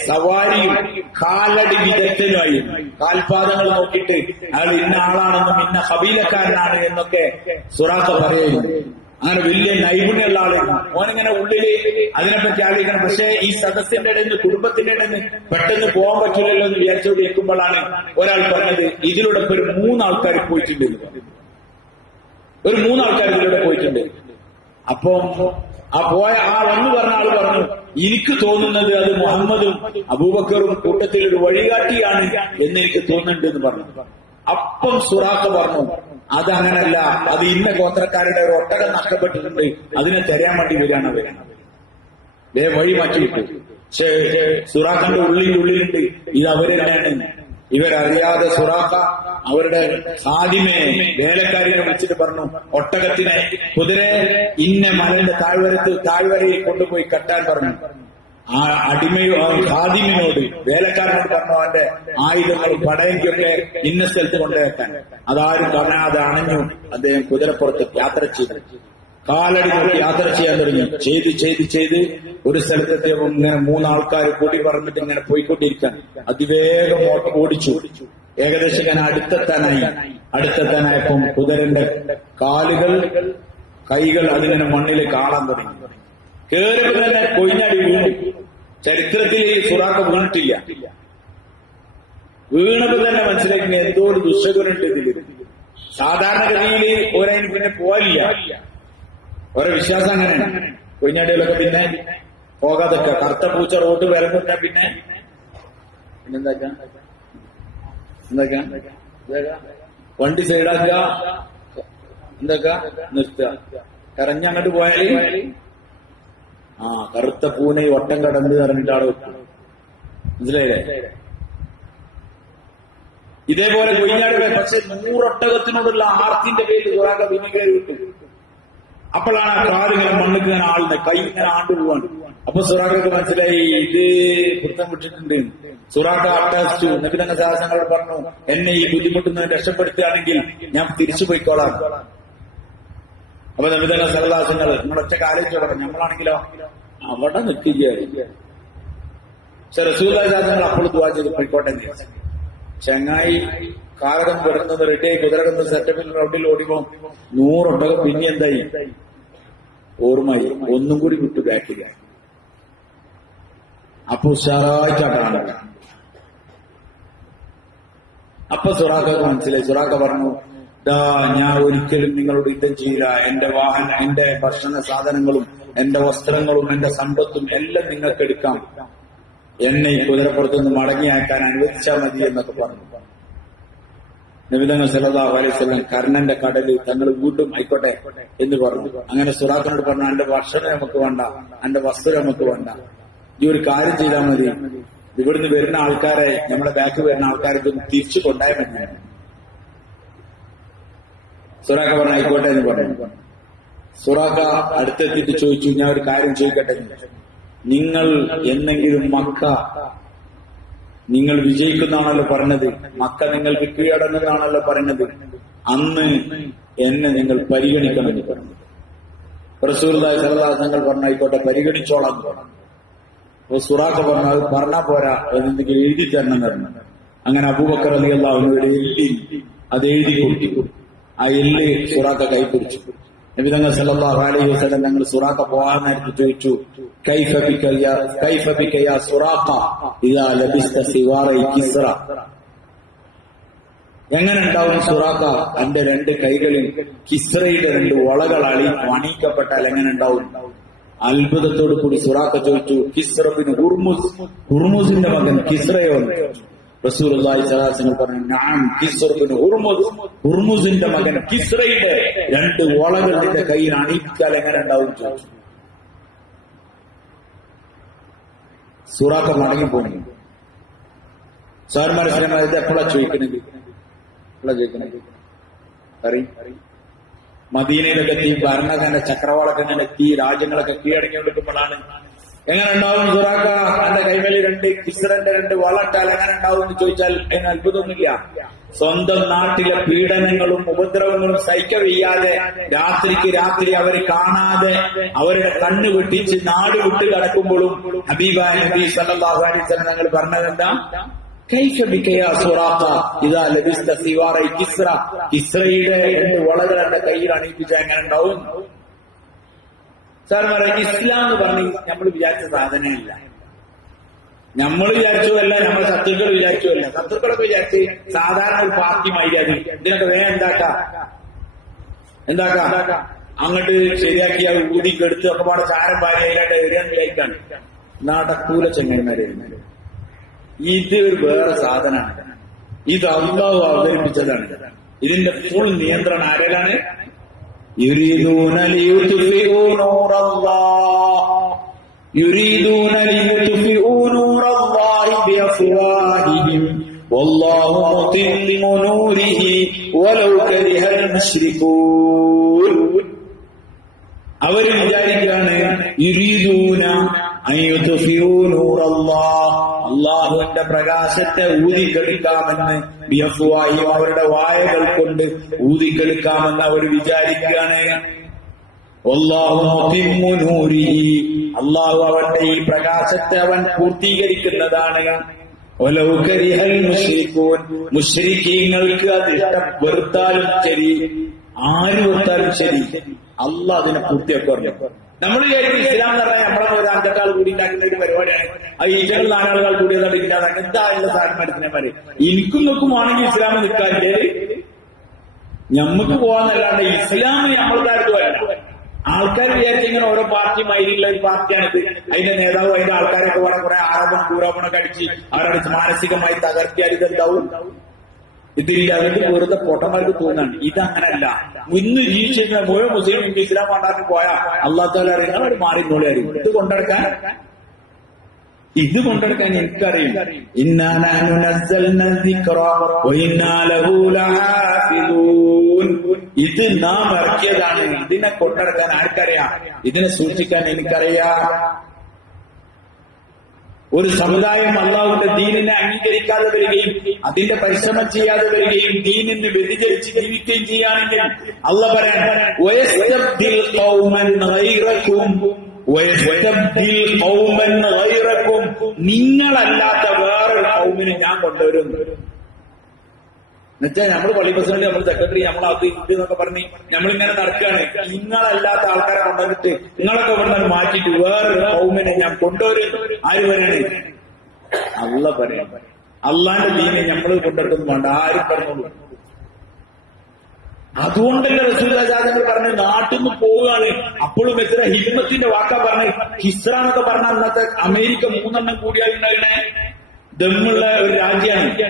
സവാരിയും കാലടി വിദഗ്ധനുമായി, കാൽപാദങ്ങൾ നോക്കിയിട്ട് അയാൾ ഇന്ന ആളാണെന്നും ഇന്ന കബീലക്കാരനാണ് എന്നൊക്കെ സുറാഖ പറയുന്നു. അങ്ങനെ വലിയ നൈപുണ്യമുള്ള ആളാണ്. ഓനിങ്ങനെ ഉള്ളില് അതിനെപ്പറ്റി ആലോചിക്കണം. പക്ഷേ ഈ സദസ്സിന്റെ ഇടയിൽ നിന്ന്, കുടുംബത്തിന്റെ ഇടയിൽ നിന്ന് പെട്ടെന്ന് പോകാൻ പറ്റില്ലല്ലോ എന്ന് വിചാരിച്ചുകൊണ്ടിരിക്കുമ്പോഴാണ് ഒരാൾ പറഞ്ഞത്, ഇതിലൂടെ ഒരു 3 ആൾക്കാർ പോയിട്ടുണ്ട്. ഒരു 3 ആൾക്കാർ ഇതിലൂടെ പോയിട്ടുണ്ട്. അപ്പൊ ആ വന്നു പറഞ്ഞ ആള് പറഞ്ഞു, എനിക്ക് തോന്നുന്നത് അത് മുഹമ്മദും അബൂബക്കറും കൂട്ടത്തിൽ ഒരു വഴികാട്ടിയാണ് എന്ന് എനിക്ക് തോന്നുന്നുണ്ട് എന്ന് പറഞ്ഞു. അപ്പം സുറാഖ പറഞ്ഞു, അതങ്ങനല്ല, അത് ഇന്ന ഗോത്രക്കാരുടെ ഒരു ഒട്ടകം നഷ്ടപ്പെട്ടിട്ടുണ്ട്, അതിനെ തരാൻ വേണ്ടി വരികയാണ് അവർ. വഴി മാറ്റിവിട്ടു. പക്ഷേ സുറാഖിന്റെ ഉള്ളിലുണ്ട് ഇത് അവര് തന്നെയാണ്. ഇവരറിയാതെ സുറാഖ അവരുടെ ഖാദിമെ, വേലക്കാരിനെ വിളിച്ചിട്ട് പറഞ്ഞു, ഒട്ടകത്തിനെ, കുതിരെ ഇന്ന മലന്റെ താഴ്വരയിൽ കൊണ്ടുപോയി കെട്ടാൻ പറഞ്ഞു. ആ അടിമയോ ഖാദിമിനോട്, വേലക്കാരനോട് പറഞ്ഞു അവന്റെ ആയുധങ്ങളും പടയങ്കൊക്കെ ഇന്ന സ്ഥലത്ത് കൊണ്ടുവെക്കാൻ. അതാരും കാണാതെ അണഞ്ഞു അദ്ദേഹം കുതിരപ്പുറത്ത് യാത്ര ചെയ്തു. കാലടി നോക്കി യാത്ര ചെയ്യാൻ തുടങ്ങി. ചെയ്ത് ഒരു സ്ഥലത്തെത്തിയപ്പോൾ ഇങ്ങനെ 3 ആൾക്കാർ കൂടി പറഞ്ഞിട്ട് ഇങ്ങനെ പോയിക്കൊണ്ടിരിക്കാൻ അതിവേഗം ഓടിച്ചു. ഏകദേശം ഇങ്ങനെ അടുത്തെത്താനായപ്പം കുതിരന്റെ കാലുകൾ, കൈകൾ അതിങ്ങനെ മണ്ണിലേക്ക് ആളാൻ തുടങ്ങി. കേറിയപ്പോൾ തന്നെ കൊയിഞ്ഞാടി വീണു. ചരിത്രത്തിൽ ഈ സുറാഖ വീണിട്ടില്ല. വീണപ്പോൾ തന്നെ മനസ്സിലാക്കി എന്തോ ഒരു ദുശ്ശകുനുണ്ട് ഇതിൽ. സാധാരണഗതിയിൽ ഒരതിന് പിന്നെ പോവില്ല. ഓരോ വിശ്വാസം അങ്ങനെയാണ്. കൊയിഞ്ഞാടികളൊക്കെ പിന്നെ പോകാതൊക്കെ, കറുത്ത പൂച്ച റോഡ് വരമുട്ട പിന്നെന്താക്കാ വണ്ടി സൈഡാക്കുക, എന്തൊക്കെ നിർത്തുക, കറഞ്ഞങ്ങോട്ട് പോയാൽ കറുത്ത പൂനെ ഒട്ടം കടന്ന് പറഞ്ഞിട്ട് ആളെ വെക്കും. മനസ്സിലായില്ലേ? ഇതേപോലെ കൊയിഞ്ഞാടുകൾ. പക്ഷെ 100 ഒട്ടകത്തിനോടുള്ള ആർത്തിന്റെ പേരിൽ സുറാഖ പിന്നെ കയറി വിട്ടു. അപ്പോഴാണ് ആ കാലിങ്ങനെ മണ്ണിക്ക് ഇങ്ങനെ ആളുടെ കൈ ഇങ്ങനെ ആണ്ടു പോവാണ്. അപ്പൊ സുറാഖക്ക് മനസ്സിലായി ഇത് വൃത്തം വിട്ടിട്ടുണ്ട്. സുറാഖ അട്ടഹസിച്ചു. നബി തങ്ങൾ സഹാസങ്ങളോട് പറഞ്ഞു, എന്നെ ഈ ബുദ്ധിമുട്ടുന്നത് രക്ഷപ്പെടുത്തുകയാണെങ്കിൽ ഞാൻ തിരിച്ചു പോയിക്കോളാം. അപ്പൊ നബി തങ്ങൾ സല്ലല്ലാഹു നിങ്ങൾ ഒറ്റ കാര്യം ചോദിക്കണം, നമ്മളാണെങ്കിലോ അവിടെ നിൽക്കുകയായിരിക്കും. പക്ഷെ റസൂലുള്ളാഹി സ്വല്ലല്ലാഹു അലൈഹി വസല്ലം അപ്പോൾ ദുആ ചെയ്ത് പോയിക്കോട്ടെ എന്ന് വിചാരിച്ചു. ചങ്ങായി കാലകം വരുന്നത് റെഡിയായി കുതിരകുന്ന സെറ്റപ്പിൽ റൗണ്ടിൽ ഓടിപ്പോ 100 ഒട്ടകം പിന്നെ എന്തായി ഓർമ്മയായി, ഒന്നും കൂടി വിട്ടു ബാക്കില്ല. അപ്പൊ ഉഷാറായിട്ടാണ്. അപ്പൊ സുറാഖക്ക് മനസ്സിലായി. സുറാഖ പറഞ്ഞു, ഞാൻ ഒരിക്കലും നിങ്ങളോട് യുദ്ധം ചെയ്യില്ല. എന്റെ വാഹനം, എന്റെ ഭക്ഷണ സാധനങ്ങളും എന്റെ വസ്ത്രങ്ങളും എന്റെ സമ്പത്തും എല്ലാം നിങ്ങൾക്ക് എടുക്കാം. എന്നെ ഈ കുതിരപ്പുറത്തുനിന്ന് മടങ്ങിയാക്കാൻ അനുവദിച്ചാൽ മതി എന്നൊക്കെ പറഞ്ഞു. നബി തങ്ങൾ സല്ലല്ലാഹു അലൈഹി വസല്ലം കർണന്റെ കടല് തങ്ങൾ വീണ്ടും ആയിക്കോട്ടെ എന്ന് പറഞ്ഞു. അങ്ങനെ സുറാഖിനോട് പറഞ്ഞു, എന്റെ ഭക്ഷണം നമുക്ക് വേണ്ട, എന്റെ വസ്ത്രം നമുക്ക് വേണ്ട, ഈ ഒരു കാര്യം ചെയ്താൽ മതി, ഇവിടുന്ന് വരുന്ന ആൾക്കാരെ, നമ്മുടെ ബാക്ക് വരുന്ന ആൾക്കാരെ തിരിച്ചു കൊണ്ടായാൽ മതി. സുറാഖ പറഞ്ഞു ആയിക്കോട്ടെ എന്ന് പറഞ്ഞു. സുറാഖ അടുത്തെത്തിയിട്ട് ചോദിച്ചു, ഞാൻ ഒരു കാര്യം ചോദിക്കട്ടെ, നിങ്ങൾ എന്നെങ്കിലും മക്ക നിങ്ങൾ വിജയിക്കുന്നതാണല്ലോ പറഞ്ഞത്, മക്ക നിങ്ങൾക്ക് കീഴടങ്ങുന്നതാണല്ലോ പറഞ്ഞത്, അന്ന് എന്നെ നിങ്ങൾ പരിഗണിക്കണമെന്ന് പറഞ്ഞു. റസൂലുള്ളാഹി സ്വല്ലല്ലാഹു അലൈഹി വസല്ലം പറഞ്ഞു ആയിക്കോട്ടെ പരിഗണിച്ചോളാം. അപ്പൊ സുറാഖ പറഞ്ഞു, അത് പറഞ്ഞാ പോരാ, എന്തെങ്കിലും എഴുതി തരണം പറഞ്ഞു. അങ്ങനെ അബൂബക്കർ റളിയല്ലാഹു അൻഹു ഒരു എല്ലിൽ അത് എഴുതി കൊടുത്തു. ആ എല്ല് സുറാഖ കൈപിടിച്ചു. നബി തങ്ങൾ സല്ലല്ലാഹു അലൈഹി വസല്ലം ഞങ്ങൾ സുറാഖ പോകാൻ നേരത്തെ ചോദിച്ചു, കൈഫ ബിക യാ സുറാഖ ഇദാ ലബിസ്ത സിവാറൈ കിസ്റ, എങ്ങനെ ഉണ്ടാവും സുറാഖ എന്റെ 2 കൈകളിൽ കിസ്റയുടെ 2 വളകൾ അണിയിക്കപ്പെട്ടാൽ എങ്ങനെ ഉണ്ടാവും? അത്ഭുതത്തോടു കൂടി സുറാഖ ചോദിച്ചു, കിസ്റ ബിൻ ഹുർമുസ്, ഹുർമുസിന്റെ മകൻ കിസ്റയോ? റസൂലുള്ളാഹി സ്വല്ലല്ലാഹു അലൈഹി വസല്ലം പറഞ്ഞു, നഅം കിസ്റ ബിൻ ഹുർമുസ്, ഹുർമുസിന്റെ മകൻ കിസ്റയുടെ 2 വളകൾ നിന്റെ കയ്യിൽ അണിയിച്ചാൽ എങ്ങനെ ഉണ്ടാവും ചോദിച്ചു. സുറാഖ മടങ്ങിപ്പോയി. സാർമാരെ ഇത് എപ്പോഴാ ചോദിക്കണെങ്കിൽ അറിയും. മദീനയിലൊക്കെ എത്തി, ഭരണഘടന ചക്രവാളൊക്കെ ഇങ്ങനെ എത്തി, രാജ്യങ്ങളൊക്കെ കീഴടങ്ങി കൊടുക്കുമ്പോഴാണ് എങ്ങനെ ഉണ്ടാവും സുറാഖ എന്റെ കൈമേലി 2 കിസ്റന്റെ 2 വളട്ടാൽ എങ്ങനെ ഉണ്ടാവും എന്ന് ചോദിച്ചാൽ അതിന് അത്ഭുതമൊന്നുമില്ല. സ്വന്തം നാട്ടിലെ പീഡനങ്ങളും ഉപദ്രവങ്ങളും സഹിക്കവയ്യാതെ രാത്രിക്ക് രാത്രി അവർ കാണാതെ അവരുടെ കണ്ണ് വെട്ടിച്ച് നാട് വിട്ട് കിടക്കുമ്പോഴും ഹബീബായ നബി സല്ലല്ലാഹു അലൈഹി വസല്ലം ഞങ്ങൾ പറഞ്ഞതെന്താ? കൈഫ ബിക യാ സുറാഖ ഇദാ ലബിസ്ത സിവാറൈ കിസ്റ, കിസ്റയുടെ 2 വളകൾ എന്റെ കയ്യിൽ അണിയിപ്പിച്ചാൽ എങ്ങനെ ഉണ്ടാവും? സാർ പറയും, ഇസ്ലാം എന്ന് പറഞ്ഞ് നമ്മൾ വിചാരിച്ച സാധനമില്ല. നമ്മൾ വിചാരിച്ചതല്ല, നമ്മൾ ശത്രുക്കൾ വിചാരിച്ചതല്ല. ശത്രുക്കളൊക്കെ വിചാരിച്ച് സാധാരണ ഒരു പാർട്ടി മര്യാദ ഇതിനൊക്കെ വേഗം എന്താക്കാം അങ്ങോട്ട് ശരിയാക്കിയ ഊതിക്കെടുത്ത് ഒക്കെ പാടെ ചാരം ഭാര്യയിലായിട്ട് എറിയാൻ വിചാരിക്കാണ്. നടക്കൂല ചെങ്ങന്മാരെ. ഇത് ഒരു വേറെ സാധനമാണ്. ഇത് അല്ലാഹു അവതരിപ്പിച്ചതാണ്. ഇതിന്റെ ഫുൾ നിയന്ത്രണം ആരെയാണ്? യുരീദൂന ലിയുത്ഫിഉ നൂറല്ലാഹി ബിഅഫ്വാഹിഹിം വല്ലാഹു മുതിമ്മു നൂരിഹി വലൗ കരിഹൽ മുശ്രികൂൻ. അവര് വിചാരിക്കുകയാണ് യുരീദൂന അൻ യുത്ഫിഉ നൂറല്ലാഹ്, അല്ലാഹുവിന്റെ പ്രകാശത്തെ ഊതിക്കെടുക്കാമെന്ന്, ബിഅഫ്വാഹിഹിം അവരുടെ വായകൾ കൊണ്ട് ഊതിക്കെടുക്കാമെന്ന് അവർ വിചാരിക്കുകയാണ്. വല്ലാഹു മുതിമ്മു നൂരിഹി, അല്ലാഹു അവന്റെ ഈ പ്രകാശത്തെ അവൻ പൂർത്തീകരിക്കുന്നതാണ്. വലൗ കരിഹൽ മുശ്രികൂൻ, മുശ്രിക്കീങ്ങൾക്ക് അത് ഇഷ്ടം വെറുത്താലും ശരി, ആര് വെറുത്താലും ശരി, അല്ലാഹ് അതിനെ പൂർത്തിയാക്കുക. നമ്മൾ വിചാരിക്കും ഇസ്ലാം എന്ന് പറഞ്ഞാൽ നമ്മളെ ഒരു 5-8 ആൾ കൂടി ഉണ്ടാക്കുന്ന ഒരു പരിപാടിയാണ്. അത് ഈച്ചകൾ 4 ആളുകൾ കൂടിയതാണ് ഇല്ലാതാണ്. എന്തായുള്ള സാധനമാര് എനിക്കും നോക്കും ആണെങ്കിൽ ഇസ്ലാം നിൽക്കാറില്ലേ? ഞമ്മക്ക് പോകാന്നല്ലാണ്ട് ഇസ്ലാം നമ്മൾക്കാർക്കുമല്ല. ആൾക്കാർ വിചാരിച്ചിങ്ങനെ ഓരോ പാർട്ടി മൈരിയുള്ള ഒരു പാർട്ടിയാണിത്, അതിന്റെ നേതാവ് അതിന്റെ ആൾക്കാരൊക്കെ വേണം കുറെ ആരോപണമൊക്കെ അടിച്ച് അവരടിച്ച് മാനസികമായി തകർത്തിയാൽ ഇതെന്താവും? ഇതില്ല. അതിന്റെ വെറുതെ പൊട്ടന്മാർക്ക് തോന്നാണ്. ഇതങ്ങനല്ല. ഇന്ന് ജീവിച്ചിരുന്ന മുഴുവൻ മുസ്ലിം ഇസ്ലാം കൊണ്ടാക്കി പോയാ അല്ലാഹു തആല അറിയാം അവർ മാറിന്നോളി അറിയും. ഇത് കൊണ്ടെടുക്കാൻ എനിക്കറിയും. ഇന്നാ നഹ്നു നസ്സൽനാ ദിക്റ വ ഇന്നാ ലഹു ലഹാഫിദൂൻ. ഇത് നാം ഇറക്കിയതാണ്. ഇതിനെ കൊണ്ടെടുക്കാൻ ആർക്കറിയാം? ഇതിനെ സൂക്ഷിക്കാൻ എനിക്കറിയാം. ഒരു സമുദായം അള്ളാഹുവിന്റെ ദീനിനെ അംഗീകരിക്കാതെ വരികയും അതിന്റെ പരിശ്രമം ചെയ്യാതെ വരികയും ദീനിന് വ്യതിചരിച്ച് ജീവിക്കുകയും ചെയ്യുകയാണെങ്കിൽ അള്ളാഹ് പറയാൻ നിങ്ങളല്ലാത്ത വേറൊരു കൗമിനെ ഞാൻ കൊണ്ടുവരും. എന്നുവെച്ചാൽ നമ്മൾ പള്ളി പ്രസിഡന്റ്, നമ്മൾ സെക്രട്ടറി, നമ്മൾ അത് ഇത് എന്നൊക്കെ പറഞ്ഞ് നമ്മളിങ്ങനെ നടക്കുകയാണ്. നിങ്ങളല്ലാത്ത ആൾക്കാരെ കൊണ്ടുവന്നിട്ട് നിങ്ങളൊക്കെ ഇവിടെ മാറ്റിയിട്ട് വേറൊരു കൗമിനെ ഞാൻ കൊണ്ടുവരും. ആര് പറയണേ? അള്ളാഹ് പറയാം. അള്ളാന്റെ ദീനെ നമ്മൾ കൊണ്ടുവരുന്നു വേണ്ട, ആരും പറഞ്ഞോളൂ. അതുകൊണ്ടല്ലേ റസൂലുള്ളാഹി പറഞ്ഞു നാട്ടിൽ നിന്ന് പോവുകയാണ്. അപ്പോഴും എത്ര ഹിക്മത്തിന്റെ വാക്കാ പറഞ്ഞ്. ഹിസ്ര എന്നൊക്കെ പറഞ്ഞ അന്നത്തെ അമേരിക്ക 3 കൂടിയായിട്ടുണ്ടായിരുന്നേ ദമ്മുള്ള ഒരു രാജ്യമാണ്.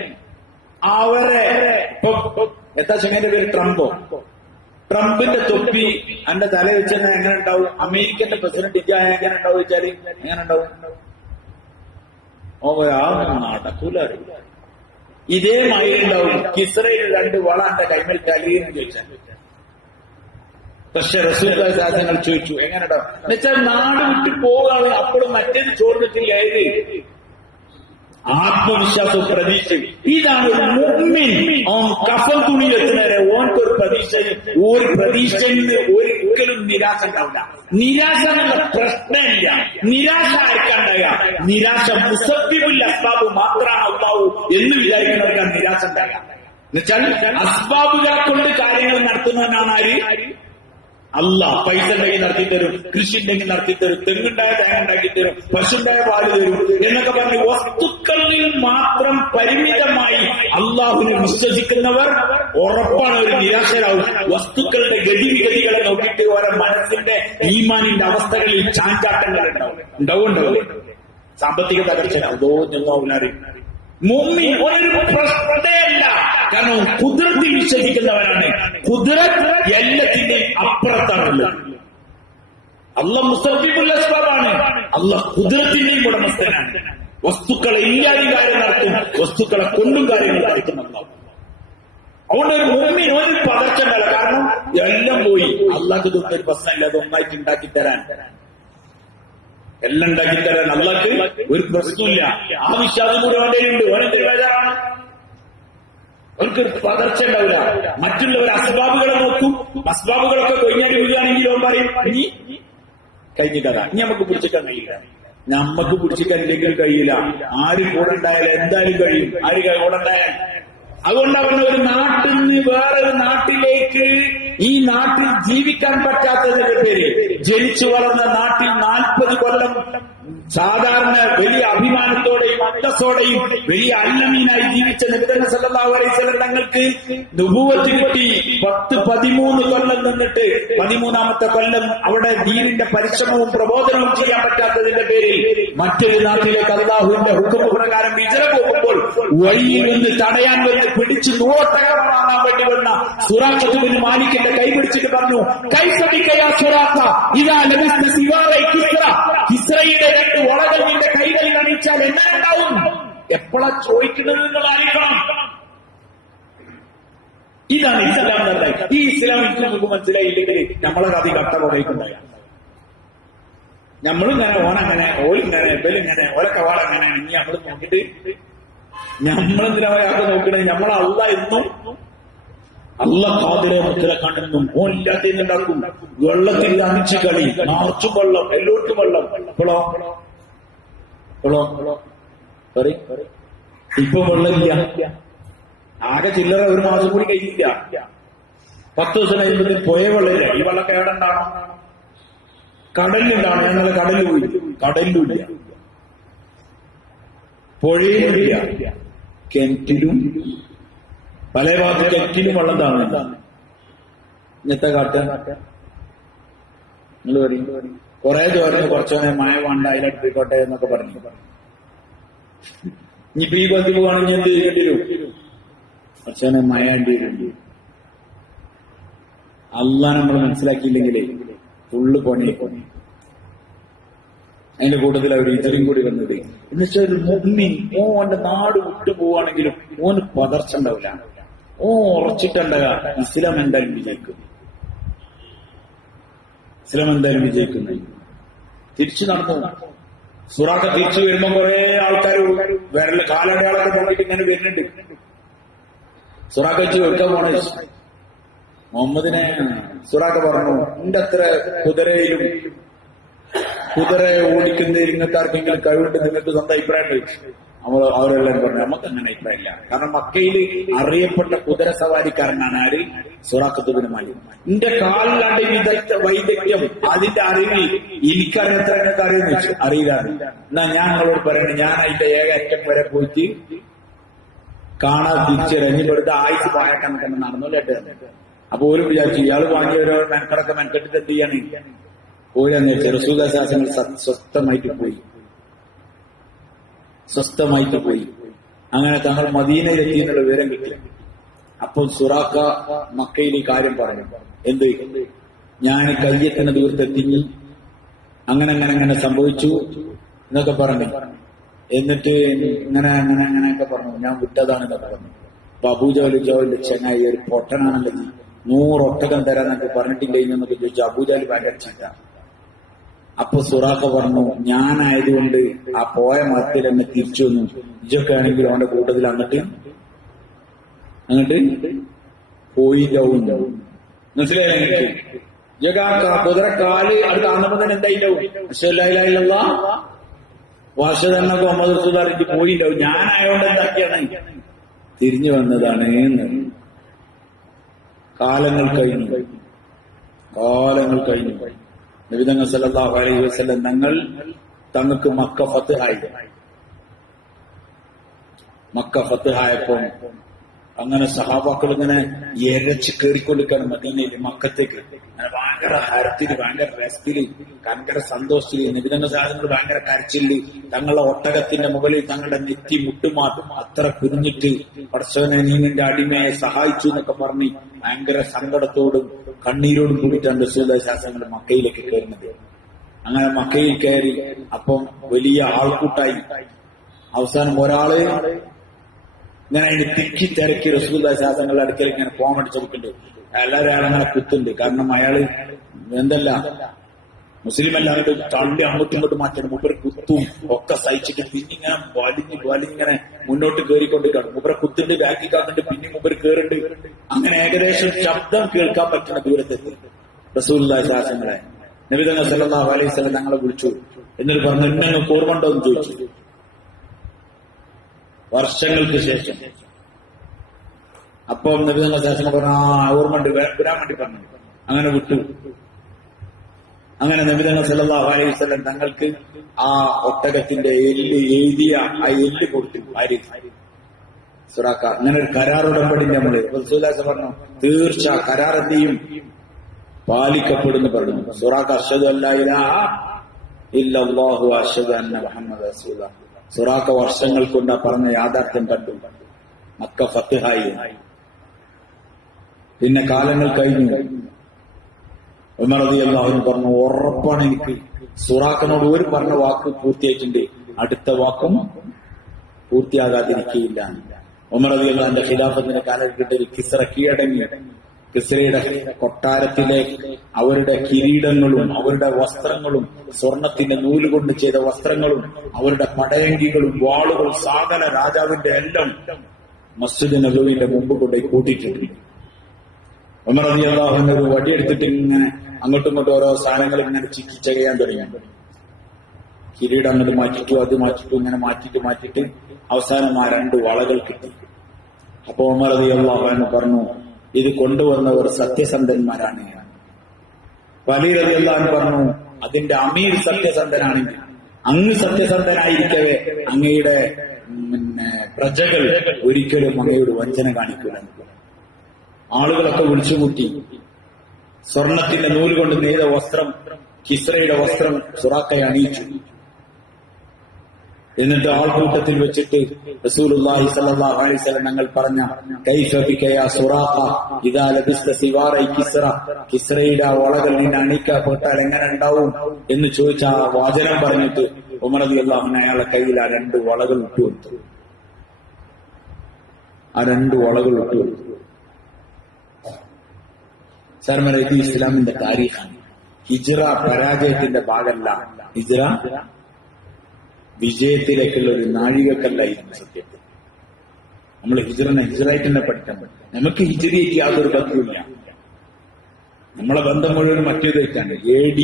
അവരെ ഇപ്പൊ എത്താ ചെങ്ങന്റെ പേര് ട്രംപിന്റെ തൊപ്പി എന്റെ തല വെച്ചാൽ എങ്ങനെ ഉണ്ടാവും? അമേരിക്കന്റെ പ്രസിഡന്റ് ഇന്ത്യ എങ്ങനെ ഉണ്ടാവും വെച്ചാല് എങ്ങനെ ഉണ്ടാവും? നടക്കൂല. ഇതേ മഴ ഉണ്ടാവും. കിസ്രയിൽ 2 വള എന്റെ കൈമേൽ കലിയെന്ന് ചോദിച്ചാൽ. പക്ഷെ റസൂലുള്ളാഹി സാധനങ്ങൾ ചോദിച്ചു എങ്ങനെ ഉണ്ടാവും എന്നുവെച്ചാൽ നാട് വിട്ട് പോവുകയാണ്. അപ്പോഴും മറ്റേത് ചോർന്നിട്ടില്ല. ഏത് ആത്മവിശ്വാസവും പ്രതീക്ഷയും. ഇതാണ് ഒരു മുഅ്മിൻ. അവൻ കഫൻ തുണിയെത്തുന്നവരെ ഓൻക്കൊരു പ്രതീക്ഷയും ഒരു പ്രതീക്ഷയിൽ നിന്ന് ഒരിക്കലും നിരാശ ഉണ്ടാവില്ല. നിരാശ എന്നുള്ള പ്രശ്നമില്ല. നിരാശ ആർക്കുണ്ടായ നിരാശ മുസബ്ബിബുൽ അസ്ബാബ് മാത്രമാണ് അല്ലാഹു എന്ന് വിചാരിക്കുന്നവർക്കാണ് നിരാശ ഉണ്ടാകുക. എന്നുവെച്ചാൽ അസ്ബാബുകളെ കൊണ്ട് കാര്യങ്ങൾ നടത്തുന്നവനാണ് ആര്? അല്ലാഹ്. പൈസ ഉണ്ടെങ്കിൽ നടത്തിത്തരും, കൃഷി ഉണ്ടെങ്കിൽ നടത്തിത്തരും, തെങ്ങുണ്ടായ തേങ്ങ ഉണ്ടാക്കിത്തരും, പശുണ്ടായ പാല് തരും എന്നൊക്കെ പറഞ്ഞ് വസ്തുക്കളിൽ മാത്രം പരിമിതമായി അള്ളാഹുവിനെ വിശ്വസിക്കുന്നവർ ഉറപ്പാണ് ഒരു നിരാശരാകും. വസ്തുക്കളുടെ ഗതിവിഗതികളെ നോക്കിയിട്ട് ഓരോ മനസ്സിന്റെ ഈമാനിന്റെ അവസ്ഥകളിൽ ചാഞ്ചാട്ടങ്ങൾ ഉണ്ടാവും. സാമ്പത്തിക തകർച്ച അതോ ഞങ്ങളറിയും. മുഅ്മിൻ ഒരു പ്രശ്നമല്ല. കാരണം ഖുദ്റത്തിൽ വിശ്വസിക്കുന്നവരാണ്. ഖുദ്റത്ത് എല്ലാത്തിന്റെയും അപ്പുറത്താണല്ലോ. അല്ലാഹ് മുസബ്ബിബുൽ അസ്ബാബാണ്. അല്ലാഹ് ഖുദ്റത്തിന്റെയും ഉടമസ്ഥനാണ്. വസ്തുക്കളെ ഇല്ലാതെ കാര്യം നടത്തും, വസ്തുക്കളെ കൊണ്ടും കാര്യങ്ങൾ നടത്തും അല്ലാഹ്. അതുകൊണ്ട് ഒരു മുഅ്മിൻ ഒരു പതർച്ചല്ല. കാരണം എല്ലാം പോയി. അല്ലാഹ്ക്ക് ഇതൊന്നും ഒരു പ്രശ്നമില്ല. അതൊന്നായിട്ട് ഉണ്ടാക്കി തരാൻ, എല്ലാം ഉണ്ടാക്കി തരാൻ അല്ലാഹ്ക്ക് ഒരു പ്രശ്നമില്ല. ആ വിശ്വാസം കൂടെ വേണ്ടേലുണ്ട്. ഓനെന്തൊരു ബേജാറാണ്. അവർക്കൊരു പകർച്ച ഉണ്ടാവില്ല. മറ്റുള്ളവർ അസ്ബാബുകളെ നോക്കും. അസ്ബാബുകളൊക്കെ കൊഞ്ഞാടി വീഴുകയാണെങ്കിൽ അവൻ പറയും ഇനി കഴിഞ്ഞു തരാം, ഇനി നമുക്ക് പിടിച്ചിക്കാൻ കഴിയില്ല. നമ്മക്ക് പിടിച്ചിക്കാൻ ഇല്ലെങ്കിൽ കഴിയില്ല. ആര് കൂടെ ഉണ്ടായാലും എന്തായാലും കഴിയും. ആര് കൂടെ ഉണ്ടായാൽ. അതുകൊണ്ട് അവന് ഒരു നാട്ടിൽ നിന്ന് വേറൊരു നാട്ടിലേക്ക് ഈ നാട്ടിൽ ജീവിക്കാൻ പറ്റാത്തതിന്റെ പേര് ജനിച്ചു വളർന്ന നാട്ടിൽ 40 കൊല്ലം സാധാരണ വലിയ അഭിമാനത്തോടെയും അന്തസ്സോടെയും വലിയ അല്ലമീനായി ജീവിച്ച നബി സല്ലല്ലാഹു അലൈഹി വസല്ലം തങ്ങൾക്ക് നുബുവത്ത് കിട്ടി. 10-13 കൊല്ലം നിന്നിട്ട് 13ാമത്തെ കൊല്ലം അവിടെ ദീനിന്റെ പരിശ്രമവും പ്രബോധനവും ചെയ്യാൻ പറ്റാത്തതിന്റെ പേരിൽ മറ്റൊരു നാട്ടിലേക്ക് അല്ലാഹുവിന്റെ ഹുക്മ പ്രകാരം ഹിജ്റ പോകുമ്പോൾ വഴിയിൽ നിന്ന് തടയാൻ വേണ്ടി പിടിച്ച് നൂറൊട്ടകം വാങ്ങാൻ വേണ്ടി വന്ന സുറാഖത്ത് ബിൻ മാലിക്കിന്റെ കൈ പിടിച്ചിട്ട് പറഞ്ഞു, കൈസബിക്കയാ സുറാഖ ഇദാ ലബിസ്ത സിവാറൈ കിസ്റ. കിസ്റയുടെ 2 വളകൾ നിന്റെ കൈകളിൽ അണിയിച്ചാൽ എങ്ങനെ ഉണ്ടാവും? എപ്പോഴാ ചോദിക്കുന്നത് എന്നുള്ളതായിരിക്കണം. ഇതാണ് ഇസ്ലാം തന്നെ. ഈ ഇസ്ലാം നമുക്ക് മനസ്സിലായില്ലെങ്കിൽ നമ്മളെ കഥ കട്ട കുറേക്കുണ്ടായ നമ്മളിങ്ങനെ ഓനങ്ങനെ ഓലിങ്ങനെ ഇവലിങ്ങനെ ഓലൊക്കെ വാളങ്ങനെ ഇനി നമ്മൾ നോക്കിയിട്ട് നമ്മളെന്തിനാ ഒരാൾക്ക് നോക്കണേ? നമ്മളെ അല്ലാഹ് എന്നും അല്ലാഹ് ഖാദിറെ മക്കളെ കണ്ടെന്നും ഓൻ ഇല്ലാത്തണ്ടാക്കും. വെള്ളത്തിൽ അമിച്ച് കളി, മാർച്ചും വെള്ളം, എല്ലാവർക്കും വെള്ളം. ഇപ്പോഴോ ഇപ്പൊ വെള്ളമില്ല. ആകെ ചില്ലറ ഒരു മാസം കൂടി കഴിയില്ല. 10 ദിവസം കഴിയുമ്പോഴത്തേക്ക് പോയ വെള്ളമില്ല. ഈ വെള്ളമൊക്കെ എവിടെ ഉണ്ടാണ്? കടലിലുണ്ടാണ്. ഞങ്ങളെ കടലിൽ പോയി. കടലിലുമില്ല, പുഴയിലുമില്ല, കിണറ്റിലും പല ഭാഗത്ത് കിണറ്റിലും വെള്ളം താങ്ങും. ഇന്നത്തെ കാട്ട് നിങ്ങൾ പറയും കുറെ ദൂരം കുറച്ചോനെ മഴ വേണ്ട അതിലെടുത്തിക്കോട്ടെ എന്നൊക്കെ പറഞ്ഞു. ഇനിയിപ്പോ ഈ പതി പോവാണെങ്കിൽ എന്ത് ചെയ്യേണ്ടിരും? കുറച്ചോനെ മഴ വേണ്ടി. അല്ലാഹ് നമ്മൾ മനസ്സിലാക്കിയില്ലെങ്കിലേ ഫുള്ള് പണി. അതിന്റെ കൂട്ടത്തിൽ അവർ ഇതരും കൂടി വന്നത്. എന്നുവെച്ചാൽ ഒരു മുഅ്മിൻ ഓന്റെ നാട് വിട്ടു പോവാണെങ്കിലും ഓന് പതർച്ച ഉണ്ടാവില്ല. ഉറച്ചിട്ടുണ്ടാകാ ഇസ്ലാം എന്തായാലും വിജയിക്കും. ഇസ്ലാം എന്തായാലും വിജയിക്കുന്നു. തിരിച്ചു നടന്നു. സുറാഖ തിരിച്ചു വരുമ്പോ കുറെ ആൾക്കാർ വിരൽ കാലടയാളൊക്കെ നോക്കിയിട്ട് ഇങ്ങനെ വരുന്നുണ്ട്. സുറാഖ വെച്ച് എടുക്കാൻ പോണ മുഹമ്മദിനെ സുറാഖ പറഞ്ഞു, എന്റെ അത്ര കുതിര ഓടിക്കുന്നതിൽ നിങ്ങൾക്ക് ആർക്കെങ്കിലും കഴിവുണ്ട്, നിങ്ങൾക്ക് സ്വന്തം അഭിപ്രായം ചോദിച്ചു. അവരെല്ലാം പറഞ്ഞു നമുക്ക് അങ്ങനെ അഭിപ്രായമില്ല. കാരണം മക്കയിൽ അറിയപ്പെട്ട കുതിര സവാരിക്കാരനാണ് ആര്? സുറാഖത്ത് ബിൻ മാലിക്. എന്റെ കാലിലാണ്ട് വൈദഗ്ധ്യം, അതിന്റെ അറിവ് എനിക്കറിയത്ര നിങ്ങൾക്ക് അറിയുന്ന വെച്ചു. അറിയില്ല. എന്നാ ഞാൻ നിങ്ങളോട് പറയണേ, ഞാൻ അതിന്റെ ഏകറ്റം വരെ പോയിട്ട് കാണാൻ തിരിച്ചറിഞ്ഞ് വെറുതെ ആയിച്ച് പായാക്കാൻ കണ്ട് നടന്നോട്ടെ. അപ്പൊ ഒരു വിചാരിച്ചു ഇയാള് വാങ്ങിയവരോ മെനക്കടൊക്കെ മെനക്കെട്ടിട്ട് എന്ത് ചെയ്യാണ്? പോയില്ലെന്ന് വെച്ചാൽ റസൂലുള്ളാഹിങ്ങൾ സ്വസ്ഥമായിട്ട് പോയി. അങ്ങനെ തങ്ങൾ മദീനയിലെത്തി എന്നുള്ള വിവരം കിട്ടി. അപ്പോൾ സുറാഖ മക്കയിൽ ഈ കാര്യം പറഞ്ഞു. എന്ത്? ഞാൻ കയ്യെത്തുന്ന ദൂരത്തെത്തിങ്ങി അങ്ങനെ സംഭവിച്ചു എന്നൊക്കെ പറഞ്ഞു. എന്നിട്ട് അങ്ങനെയൊക്കെ പറഞ്ഞു. ഞാൻ വിട്ടതാണെന്നൊക്കെ പറഞ്ഞു. അപ്പൊ അബൂജഹലിന്റെ ചെങ്ങായി ഒരു പൊട്ടനാണല്ലോ, 100 ഒട്ടകം തരാന്നൊക്കെ പറഞ്ഞിട്ടില്ലെന്നൊക്കെ ചോദിച്ചു. അബൂജഹൽ ഭയങ്കര ചിന്ത. അപ്പൊ സുറാഖ പറഞ്ഞു, ഞാനായതുകൊണ്ട് ആ പോയ മരത്തിൽ എന്നെ തിരിച്ചു വന്നു. ഇതൊക്കെ ആണെങ്കിലും അവന്റെ കൂട്ടത്തിൽ അങ്ങോട്ട് പോയില്ലാവും. മനസ്സിലായി? കുതിരക്കാല് അത് കാണുമ്പോ തന്നെ എന്തായില്ലാവും? വാശ തന്നെ മുഹമ്മദ് റസൂലുള്ളാഹി പോയില്ലാവും. ഞാനായോണ്ട് എന്താക്കിയാണ് തിരിഞ്ഞു വന്നതാണ് എന്ന്. കാലങ്ങൾ കഴിഞ്ഞു. നബി തങ്ങൾ സല്ലല്ലാഹു അലൈഹി വസല്ലം തങ്ങൾക്ക് മക്ക ഫത്ഹായപ്പോ അങ്ങനെ സഹാബാക്കൾ ഇങ്ങനെ എരച്ച് കയറിക്കൊണ്ടിരിക്കുകയാണ് മദീനയിൽ, മക്കത്തേക്ക്. ഭയങ്കര ഹരത്തില്, ഭയങ്കര രസത്തില്, ഭയങ്കര സന്തോഷത്തില്. നബി തങ്ങൾ സാധനങ്ങൾ ഭയങ്കര കരച്ചില്. തങ്ങളുടെ ഒട്ടകത്തിന്റെ മുകളിൽ തങ്ങളുടെ നെറ്റി മുട്ടുമാറ്റും അത്ര കുരിഞ്ഞിട്ട് പടച്ചവനെ നീ നിന്റെ അടിമയെ സഹായിച്ചു എന്നൊക്കെ പറഞ്ഞ് ഭയങ്കര സങ്കടത്തോടും കണ്ണീരോടും കൂടിയിട്ടാണ് റസൂലുള്ളാഹി ശാസ്ത്രങ്ങൾ മക്കയിലേക്ക് കയറുന്നത്. അങ്ങനെ മക്കയിൽ കയറി. അപ്പം വലിയ ആൾക്കൂട്ടായി. അവസാനം ഒരാള് ഇങ്ങനെ അതിന് തിക്കി തിരക്കി റസൂലുള്ളാഹി ശാസ്ത്രങ്ങളുടെ അടുക്കൽ ഇങ്ങനെ പോകാൻ വേണ്ടി ചോദിക്കുന്നുണ്ട്. എല്ലാവരും അയാളങ്ങനെ കുത്തുണ്ട്. കാരണം അയാള് എന്തല്ല മുസ്ലിം അല്ലാണ്ട് തള്ളി അങ്ങോട്ടും ഇങ്ങോട്ടും മാറ്റണം. മൂപ്പര് കുത്തും ഒക്കെ സഹിച്ചിട്ട് പിന്നിങ്ങനെ വലിഞ്ഞിങ്ങനെ മുന്നോട്ട് കയറിക്കൊണ്ടിരിക്കണം. മൂപ്പരെ കുത്തുണ്ട്, ബാക്കി കാക്കുണ്ട്, പിന്നെ മൂപ്പര് കയറുണ്ട്. അങ്ങനെ ഏകദേശം ശബ്ദം കേൾക്കാൻ പറ്റുന്ന ദൂരത്തെത്തി റസൂലുള്ളാഹി ശാസ്ത്രങ്ങളെ. നബി തങ്ങൾ സല്ലല്ലാഹു അലൈഹി വസല്ലം തങ്ങളെ വിളിച്ചു. എന്നിട്ട് പറഞ്ഞു, എന്നെ ഓർമ്മണ്ടോ എന്ന് ചോദിച്ചു. വർഷങ്ങൾക്ക് ശേഷം. അപ്പം നബി തങ്ങൾ ശാസ്ത്രം പറഞ്ഞു, ഓർമ്മണ്ട്, വരാൻ വേണ്ടി പറഞ്ഞു. അങ്ങനെ വിട്ടു. അങ്ങനെ നബി തങ്ങൾ സല്ലല്ലാഹു അലൈഹി വസല്ലം തങ്ങൾക്ക് ആ ഒട്ടകത്തിന്റെ എഴുതിയ ആ എല്ല് കൊടുത്തു. ആര്? സുറാഖ. അങ്ങനെ ഒരു കരാർ ഉടമ്പടി നമ്മള് റസൂലുള്ളാഹി പറഞ്ഞു, തീർച്ച കരാർ എന്ത് ചെയ്യും? പാലിക്കപ്പെടുന്നു പറഞ്ഞു. സുറാഖ അശ്ഹദു അല്ലാ ഇലാഹ ഇല്ലല്ലാഹു അശ്ഹദു അന്ന മുഹമ്മദ റസൂലുള്ളാഹ്. സുറാഖ വർഷങ്ങൾ കൊണ്ട് പറഞ്ഞ യാഥാർത്ഥ്യം കണ്ടു. മക്ക ഫത്ഹായി. പിന്നെ കാലങ്ങൾ കഴിഞ്ഞു. ഉമർ റളിയല്ലാഹു അൻഹു പറഞ്ഞു, ഉറപ്പാണ് എനിക്ക് സുറാഖിനോട് ഒരു പറഞ്ഞ വാക്ക് പൂർത്തിയായിട്ടുണ്ട്, അടുത്ത വാക്കും പൂർത്തിയാകാതിരിക്കുകയില്ല. ഉമർ റളിയല്ലാഹു അൻഹുവിന്റെ ഖിലാഫത്തിന്റെ കാലഘട്ടത്തിൽ കിസ്റ കീഴടങ്ങി. കിസ്റയുടെ കൊട്ടാരത്തിലെ അവരുടെ കിരീടങ്ങളും അവരുടെ വസ്ത്രങ്ങളും സ്വർണത്തിന്റെ നൂലുകൊണ്ട് ചെയ്ത വസ്ത്രങ്ങളും അവരുടെ പടയങ്കികളും വാളുകളും സാധന രാജാവിന്റെ എല്ലാം മസ്ജിദ് നബവിയുടെ മുമ്പ് കൊണ്ടുപോയി കൂട്ടിയിട്ടുണ്ട്. ഉമർ റളിയല്ലാഹു അൻഹു ഒരു വടിയെടുത്തിട്ട് ഇങ്ങനെ അങ്ങോട്ടും ഇങ്ങോട്ടും ഓരോ സാധനങ്ങൾ ഇങ്ങനെ ചിക്കിച്ചകയാൻ തുടങ്ങി. കിരീടം അങ്ങോട്ട് മാറ്റിട്ടു, അത് മാറ്റിട്ടു, ഇങ്ങനെ മാറ്റിട്ട് അവസാനം ആ 2 വളകൾ കിട്ടി. അപ്പൊ ഉമർ റളിയല്ലാഹു അൻഹു പറഞ്ഞു, ഇത് കൊണ്ടുവന്നവർ സത്യസന്ധന്മാരാണ്. അലി റളിയല്ലാഹു അൻഹു പറഞ്ഞു, അതിന്റെ അമീർ സത്യസന്ധനാണെങ്കിൽ അങ്ങ് സത്യസന്ധനായിരിക്കവേ അങ്ങയുടെ പ്രജകൾ ഒരിക്കലും അങ്ങയോട് വഞ്ചന കാണിക്കൂല. ആളുകളൊക്കെ വിളിച്ചുമുട്ടി. സ്വർണത്തിന്റെ നൂലുകൊണ്ട് നെയ്ത വസ്ത്രം, കിസ്റയുടെ വസ്ത്രം സുറാഖയെ അണിയിച്ചു. എന്നിട്ട് ആൾക്കൂട്ടത്തിൽ വെച്ചിട്ട് റസൂലുള്ളാഹി സ്വല്ലല്ലാഹു അലൈഹി വസല്ലം ഞങ്ങൾ പറഞ്ഞ കൈഫ ബിക യാ സുറാഖ ഇദാ ലബിസ്ത സിവാറൈ കിസ്റ, കിസ്റയുടെ വളകൾ നിന്നെ അണിയിക്കപ്പെട്ടാൽ എങ്ങനെ ഉണ്ടാവും എന്ന് ചോദിച്ച ആ വാചനം പറഞ്ഞിട്ട് ഉമർ റളിയല്ലാഹു അൻഹു അയാളെ കയ്യിൽ ആ 2 വളകൾ ഇട്ടുകൊടുത്തു. ആ 2 വളകൾ ഇട്ടുകൊടുത്തു. സാർമാരെ, ഇത് ഇസ്ലാമിന്റെ താരീഖാണ്. ഹിജ്റ പരാജയത്തിന്റെ ഭാഗമല്ല. ഹിജ്റ വിജയത്തിലേക്കുള്ള ഒരു നാഴികക്കല്ലായിരുന്നു സത്യത്തിൽ. നമ്മൾ ഹിജറായിട്ട് തന്നെ പഠിക്കാൻ പറ്റും. നമുക്ക് ഹിജറിയേക്ക് യാതൊരു ബന്ധവുമില്ല. നമ്മളെ ബന്ധം മുഴുവൻ മറ്റേതായിട്ടാണ്. AD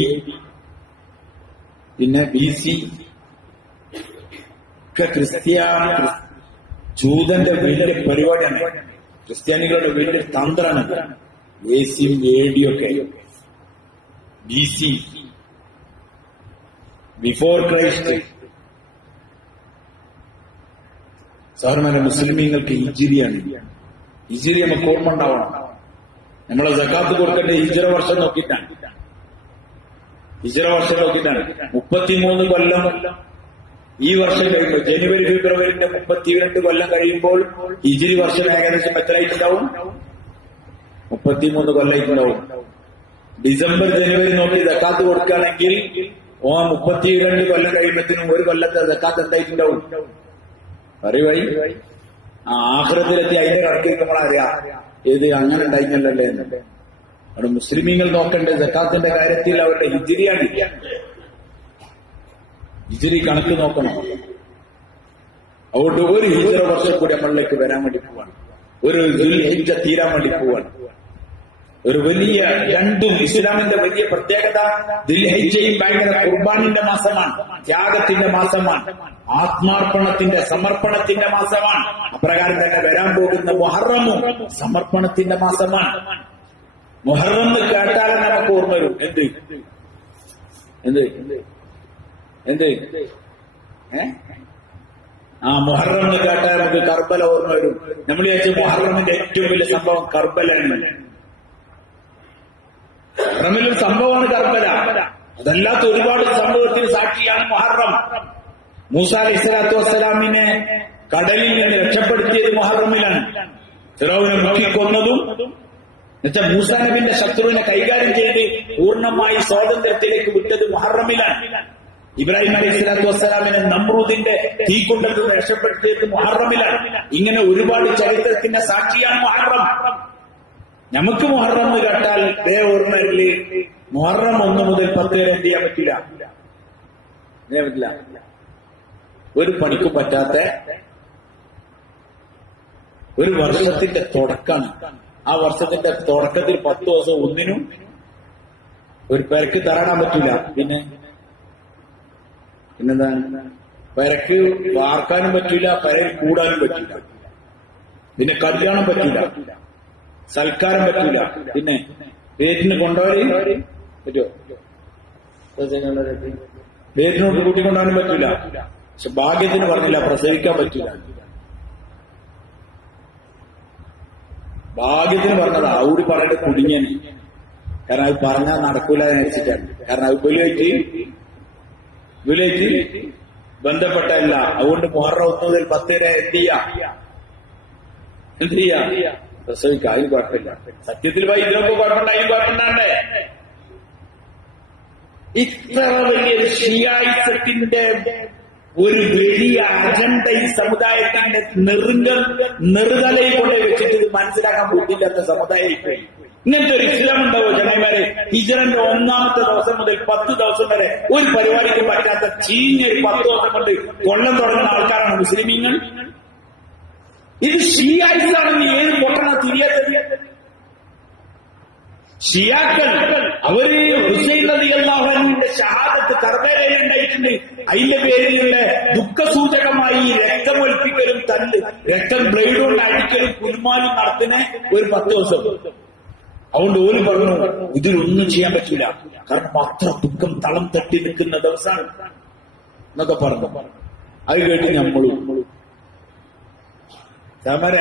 പിന്നെ BC ഒക്കെ ജൂതന്റെ വലിയ പരിപാടിയാണ്. ക്രിസ്ത്യാനികളുടെ വലിയ തന്ത്രമാണ് AC-യും AD-യും ഒക്കെ. BC before Christ. സാധാരണ മുസ്ലിമീങ്ങൾക്ക് ഹിജിരിയാണ്. ഹിജിരി നമുക്ക് ഓർമ്മ ഉണ്ടാവണം. നമ്മളെ സക്കാത്ത് കൊടുക്കേണ്ട ഹിജറ വർഷം നോക്കിയിട്ടാണ്. 33 കൊല്ലം ഈ വർഷം കഴിയുമ്പോൾ ജനുവരി ഫെബ്രുവരിന്റെ 32 കൊല്ലം കഴിയുമ്പോൾ ഹിജിരി വർഷം ഏകദേശം എത്രയായിട്ടുണ്ടാവും? 33 കൊല്ലമായിട്ടുണ്ടാവും. ഡിസംബർ ജനുവരി നോക്കി സക്കാത്ത് കൊടുക്കുകയാണെങ്കിൽ 32 കൊല്ലം കഴിയുമ്പോഴത്തേനും ഒരു കൊല്ലത്തെ സക്കാത്ത് എന്തായിട്ടുണ്ടാവും? അറിവായി ആഖിറത്തിലെത്തി അതിന്റെ കണക്കിൽ നമ്മളറിയാം ഏത് അങ്ങനെ ഉണ്ടായില്ലല്ലേ എന്ന്. അവിടെ മുസ്ലിമീങ്ങൾ നോക്കേണ്ട സക്കാത്തിന്റെ കാര്യത്തിൽ അവരുടെ ഹിജിരിയാണ്. ഹിജിരി കണക്ക് നോക്കണം. അതുകൊണ്ട് ഒരു ഹിജറ വർഷം കൂടി നമ്മളിലേക്ക് വരാൻ വേണ്ടി പോവാണ്. ഒരു ദുൽഹിജ്ജ തീരാൻ വേണ്ടി പോവാണ്. ഒരു വലിയ രണ്ടും ഇസ്ലാമിന്റെ വലിയ പ്രത്യേകത. ദുൽഹിജ്ജയും ഭയങ്കര ഖുർബാനിന്റെ മാസമാണ്, ത്യാഗത്തിന്റെ മാസമാണ്, ആത്മാർപ്പണത്തിന്റെ സമർപ്പണത്തിന്റെ മാസമാണ്. അപ്രകാരം തന്നെ വരാൻ പോകുന്ന മുഹറമും സമർപ്പണത്തിന്റെ മാസമാണ്. മുഹറം കേട്ടാലും നമുക്ക് ഓർമ്മ വരും. എന്ത് മുഹറം കേട്ടാൽ നമുക്ക് കർബല ഓർമ്മ വരും. നമ്മൾ വിചാരിച്ച മുഹറമിന്റെ ഏറ്റവും വലിയ സംഭവം കർബലാണ്. മുഹറമിലൊരു സംഭവമാണ് കർബല. അതല്ലാത്ത ഒരുപാട് സംഭവത്തിന് സാക്ഷിയാണ് മുഹറം. മൂസ അലൈഹിസ്സലാത്തു വസ്സലാമിനെ കടലിൽ നിന്ന് രക്ഷപ്പെടുത്തിയത് മുഹറമിലാണ്. ഫിറൗനെ മുക്കിക്കൊന്നതും എന്നുവെച്ചാൽ മൂസാ നബിന്റെ ശത്രുവിനെ കൈകാര്യം ചെയ്ത് പൂർണ്ണമായി സ്വാതന്ത്ര്യത്തിലേക്ക് വിട്ടത് മുഹറമിലാണ്. ഇബ്രാഹിം അലൈഹിസ്സലാത്തു വസ്സലാമിനെ നമ്രൂദിന്റെ തീക്കുണ്ടത്തിൽ നിന്ന് രക്ഷപ്പെടുത്തിയത് മുഹറമിലാണ്. ഇങ്ങനെ ഒരുപാട് ചരിത്രത്തിന്റെ സാക്ഷിയാണ് മുഹറം. നമുക്ക് മുഹറം എന്ന് കേട്ടാൽ ഓർമ്മയില് മുഹറം 1 മുതൽ 10 വരെ എന്ത് ചെയ്യാൻ പറ്റില്ല. ഒരു പണിക്കും പറ്റാത്ത ഒരു വർഷത്തിന്റെ തുടക്കമാണ്. ആ വർഷത്തിന്റെ തുടക്കത്തിൽ 10 ദിവസം ഒന്നിനും ഒരു പെരക്ക് തറാടാൻ പറ്റില്ല. പിന്നെന്താ, പെരക്ക് വാർക്കാനും പറ്റില്ല, പെരയിൽ കൂടാനും പറ്റില്ല, പിന്നെ കല്യാണം പറ്റില്ല, സൽക്കാരം പറ്റില്ല, പിന്നെ പേറ്റിന് കൊണ്ടുപോയി പറ്റുമോ? പേറ്റിനോട്ട് കൂട്ടിക്കൊണ്ടാനും പറ്റില്ല. പക്ഷെ ഭാഗ്യത്തിന് പറഞ്ഞില്ല പ്രസവിക്കാൻ പറ്റില്ല. ഭാഗ്യത്തിന് പറഞ്ഞതാ. ഔടി പറഞ്ഞിട്ട് കുടുങ്ങിയന്. കാരണം അത് പറഞ്ഞാൽ നടക്കൂല എന്ന് വെച്ചിട്ടാണ്. കാരണം അത് വിലയിട്ട് ബന്ധപ്പെട്ടല്ല. അതുകൊണ്ട് മുഹറം 1 മുതൽ 10 വരെ എന്ത് ചെയ്യാ പ്രസവിക്കാം. അതിന് കുഴപ്പമില്ല. സത്യത്തിൽ ഇതിനൊക്കെ കുഴപ്പമുണ്ടായി കുഴപ്പമുണ്ടാണ്ടേ. ഇത്ര വലിയൊരു ഷിയായിസത്തിന്റെ ഒരു വലിയ അജണ്ട ഈ സമുദായത്തിന്റെ നെറുതലയിൽ കൊണ്ട് വെച്ചിട്ട് ഇത് മനസ്സിലാക്കാൻ ബുദ്ധിയില്ലാത്ത സമുദായമായി. ഇങ്ങനത്തെ ഒരു ഇസ്ലാം ഉണ്ടാവോ ജനന്മാരെ? ഹിജറന്റെ 1ാമത്തെ ദിവസം മുതൽ 10 ദിവസം വരെ ഒരു പരിപാടിക്ക് പറ്റാത്ത ചീഞ്ഞൊരു 10 ദിവസം കൊണ്ട് കൊല്ലം തുടങ്ങുന്ന ആൾക്കാരാണ് മുസ്ലിമീങ്ങൾ. ഇത് ഷിയായിസാണെന്ന് ഏത് പൊട്ടണ തിരിയാത്തത്? ഷിയാക്കൾ അവര് ഹുസൈൻ റളിയല്ലാഹു അൻഹുവിന്റെ ഷഹാദത്ത് കർബലയിൽ ഉണ്ടായിട്ടുണ്ട്. അതിന്റെ പേരിലുള്ള ദുഃഖസൂചകമായി രക്തമൊലിപ്പിക്കലും രക്തം ബ്ലേഡ് കൊണ്ട് അടിക്കലും കുൽമാലും നടത്തുന്ന ഒരു 10 ദിവസം. അതുകൊണ്ട് ഓര് പറഞ്ഞു ഇതിലൊന്നും ചെയ്യാൻ പറ്റില്ല. കാരണം അത്ര ദുഃഖം തളം തട്ടി നിൽക്കുന്ന ദിവസമാണ് എന്നൊക്കെ പറഞ്ഞു. അത് കേട്ട് നമ്മളും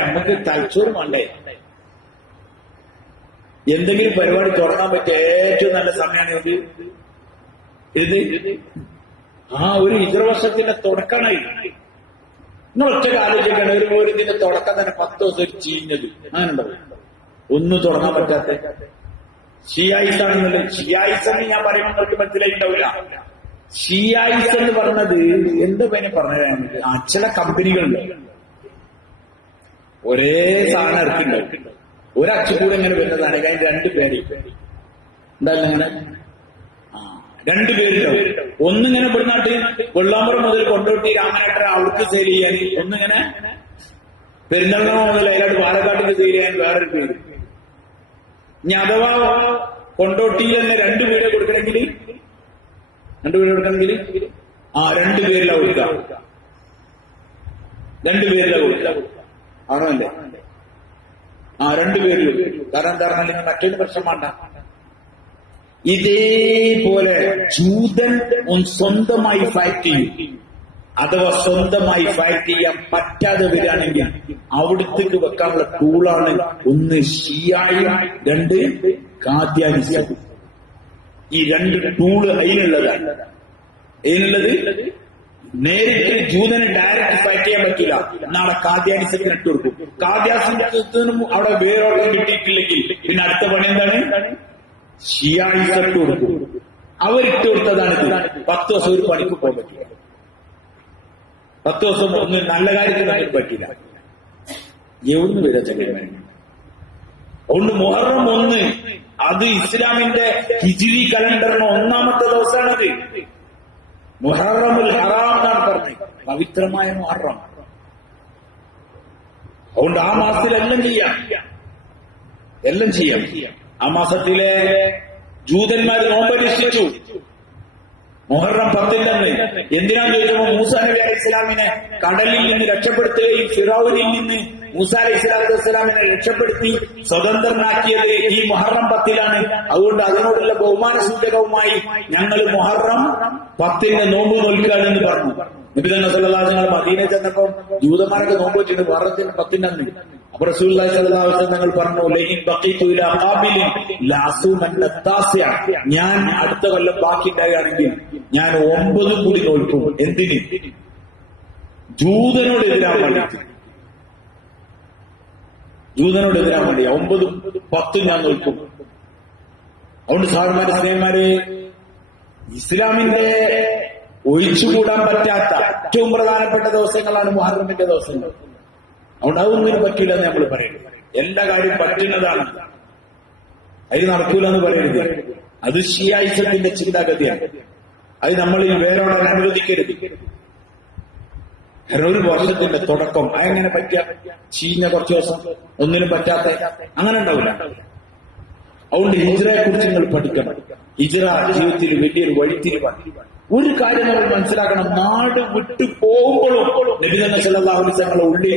നമുക്ക് തലച്ചോറ് വേണ്ടേ? എന്തെങ്കിലും പരിപാടി തുടങ്ങാൻ പറ്റിയ ഏറ്റവും നല്ല സമയമാണ് ഇത്. ഒരു ഹിജറ വർഷത്തിന്റെ തുടക്കമായി. നിങ്ങൾ ഒറ്റ ആലോചിക്കാണ്. ഒരു ഇതിന്റെ തുടക്കം തന്നെ 10 ദിവസം ഒരു ചീഞ്ഞത് അങ്ങനെ ഉണ്ടാവും. ഒന്നും തുടങ്ങാൻ പറ്റാത്ത ഷിയായിസാണെന്നുള്ളത്. ഷിയായിസം ഞാൻ പറയുമ്പോൾ നിങ്ങൾക്ക് മനസ്സിലായിട്ടുണ്ടാവില്ല. ഷിയായിസം എന്ന് പറഞ്ഞത് എന്ത് പേരെ പറഞ്ഞതാണ്? ചില കമ്പനികളുണ്ട് ഒരേ സാധനം ഇറക്കുന്നുണ്ട്. ഒരച്ചുകൂടെ ഇങ്ങനെ വരുന്നതാണ്. അതിന് 2 പേര് എന്തായാലും അങ്ങനെ രണ്ടുപേരുണ്ടാവും. ഒന്നിങ്ങനെ ഇവിടുന്നാട്ട് വെള്ളാമ്പുറം മുതൽ കൊണ്ടോട്ടി രാമനാട്ടർ അവർക്ക് സെയിൽ ചെയ്യാൻ, ഒന്നിങ്ങനെ പെരിന്തൽമണ്ണ മുതൽ അതിലായിട്ട് പാലക്കാട്ടിന് സെയിൽ ചെയ്യാൻ വേറൊരു പേര്. ഇനി അഥവാ കൊണ്ടോട്ടിയിൽ തന്നെ രണ്ടുപേരെ കൊടുക്കണമെങ്കിൽ രണ്ടുപേരിലാണ് കൊടുക്കാം. കൊടുക്കാം ആണല്ലേ? രണ്ടുപേരിൽ. കാരണം എന്താ പറഞ്ഞാൽ മറ്റൊരു പ്രശ്നം വേണ്ട. ഇതേപോലെ ജൂതൻ സ്വന്തമായി ഫൈറ്റ് ചെയ്യും. അഥവാ സ്വന്തമായി ഫൈറ്റ് ചെയ്യാൻ പറ്റാതെ വരികയാണെങ്കിൽ അവിടത്തേക്ക് വെക്കാനുള്ള ടൂളാണ് ഒന്ന് ഷിയായും രണ്ട് കാദ്യാനിസ്റ്റും. ഈ രണ്ട് ടൂള് അതിനുള്ളതാണ്. നേരിട്ട് ജൂതന് ഡയറക്റ്റ് ഫൈറ്റ് ചെയ്യാൻ പറ്റില്ല. നാളെ കാദ്യാനിസത്തിന് ഇട്ട് കൊടുക്കും. കാദ്യാനിസത്തിനും അവിടെ വേറോട്ടം കിട്ടിയിട്ടില്ലെങ്കിൽ പിന്നെ അടുത്ത പണി എന്താണ്? ഷിയായിസം ഇട്ട് കൊടുക്കും. അവരിട്ട് കൊടുത്തതാണിത്. 10 ദിവസം ഒരു പണിക്ക് പോകാൻ പറ്റില്ല. 10 ദിവസം ഒന്ന് നല്ല കാര്യത്തിന് പറ്റില്ല. എവിടുന്ന് വരാ ചെക്കന്മാർ? അതുകൊണ്ട് മുഹറം 1 അത് ഇസ്ലാമിന്റെ ഹിജ്രി കലണ്ടറിന് 1ാമത്തെ ദിവസമാണത്. മുഹറമുൽ ഹറാം എന്നാണ് പറഞ്ഞത്, പവിത്രമായ മുഹറം. അതുകൊണ്ട് ആ മാസത്തിൽ എല്ലാം ചെയ്യാം. ആ മാസത്തിലെ ജൂതന്മാർ നോമ്പനുഷ്ഠിച്ചു മുഹറം 10 എന്തിനാന്ന് ചോദിച്ചപ്പോൾ മൂസാ നബി അലൈഹി ഇസ്ലാമിനെ കടലിൽ നിന്ന് രക്ഷപ്പെടുത്തുകയും ഫിറൗനിൽ നിന്ന് മൂസാ അലൈഹി സ്വലാത്തു വസ്സലാമിനെ രക്ഷപ്പെടുത്തി സ്വതന്ത്രനാക്കിയത് ഈ മുഹറം 10 അതുകൊണ്ട് അതിനോടുള്ള ബഹുമാന സൂചകവുമായി ഞങ്ങൾ മുഹറം 10 നോമ്പ് നോൽക്കുകയാണെന്ന് പറഞ്ഞു. നബി തങ്ങൾ സല്ലല്ലാഹു അലൈഹി വസല്ലം മദീനയിൽ ചെന്നപ്പോൾ ജൂതന്മാരൊക്കെ നോമ്പ് വെച്ചിട്ട് മുഹറത്തിന് 10 അപ്പൊ റസൂലുള്ളാഹി സ്വല്ലല്ലാഹു അലൈഹി വസല്ലം തങ്ങൾ പറഞ്ഞു, ലഇൻ ബഖീതു ഇലാ ഖാബിലിൻ ലഅസൂമന്ന താസിഅ, ഞാൻ അടുത്ത കൊല്ലം ബാക്കി ഉണ്ടാവുകയാണെങ്കിൽ ഞാൻ 9 കൂടി നോൽക്കും. എന്തിന്? ജൂതനോട് എതിരാൻ വേണ്ടി. 9 10 ഞാൻ നോൽക്കും. അതുകൊണ്ട് സാധാരണ സ്നേഹന്മാര്, ഇസ്ലാമിന്റെ ഒഴിച്ചുകൂടാൻ പറ്റാത്ത ഏറ്റവും പ്രധാനപ്പെട്ട ദിവസങ്ങളാണ് മുഹറമിന്റെ ദിവസങ്ങൾ. അതുകൊണ്ട് അതൊന്നിനും പറ്റില്ല എന്ന് നമ്മൾ പറയുന്നത്. എല്ലാ കാര്യം പറ്റുന്നതാണ്, അത് നടക്കൂല എന്ന് പറയരുത്. അത് ഷിയായിസത്തിന്റെ ചിന്താഗതിയാണ്. അത് നമ്മളിൽ വേറൊരാൾ അനുവദിക്കരുത്. കാരണം ഒരു വർഷത്തിന്റെ തുടക്കം അതെങ്ങനെ പറ്റുക? ചീഞ്ഞ കുറച്ച് ദിവസം ഒന്നിനും പറ്റാത്ത അങ്ങനെ ഉണ്ടാവില്ല. അതുകൊണ്ട് ഹിജ്റയെ കുറിച്ച് നിങ്ങൾ പഠിക്കണം. ഹിജ്റ ജീവിതത്തിൽ വലിയൊരു വഴിത്തിരിവാണ്. ഒരു കാര്യം നമ്മൾ മനസ്സിലാക്കണം, നാട് വിട്ടു പോകുമ്പോഴും നബി തങ്ങൾ സല്ലല്ലാഹു അലൈഹി വസല്ലം ഉള്ളിൽ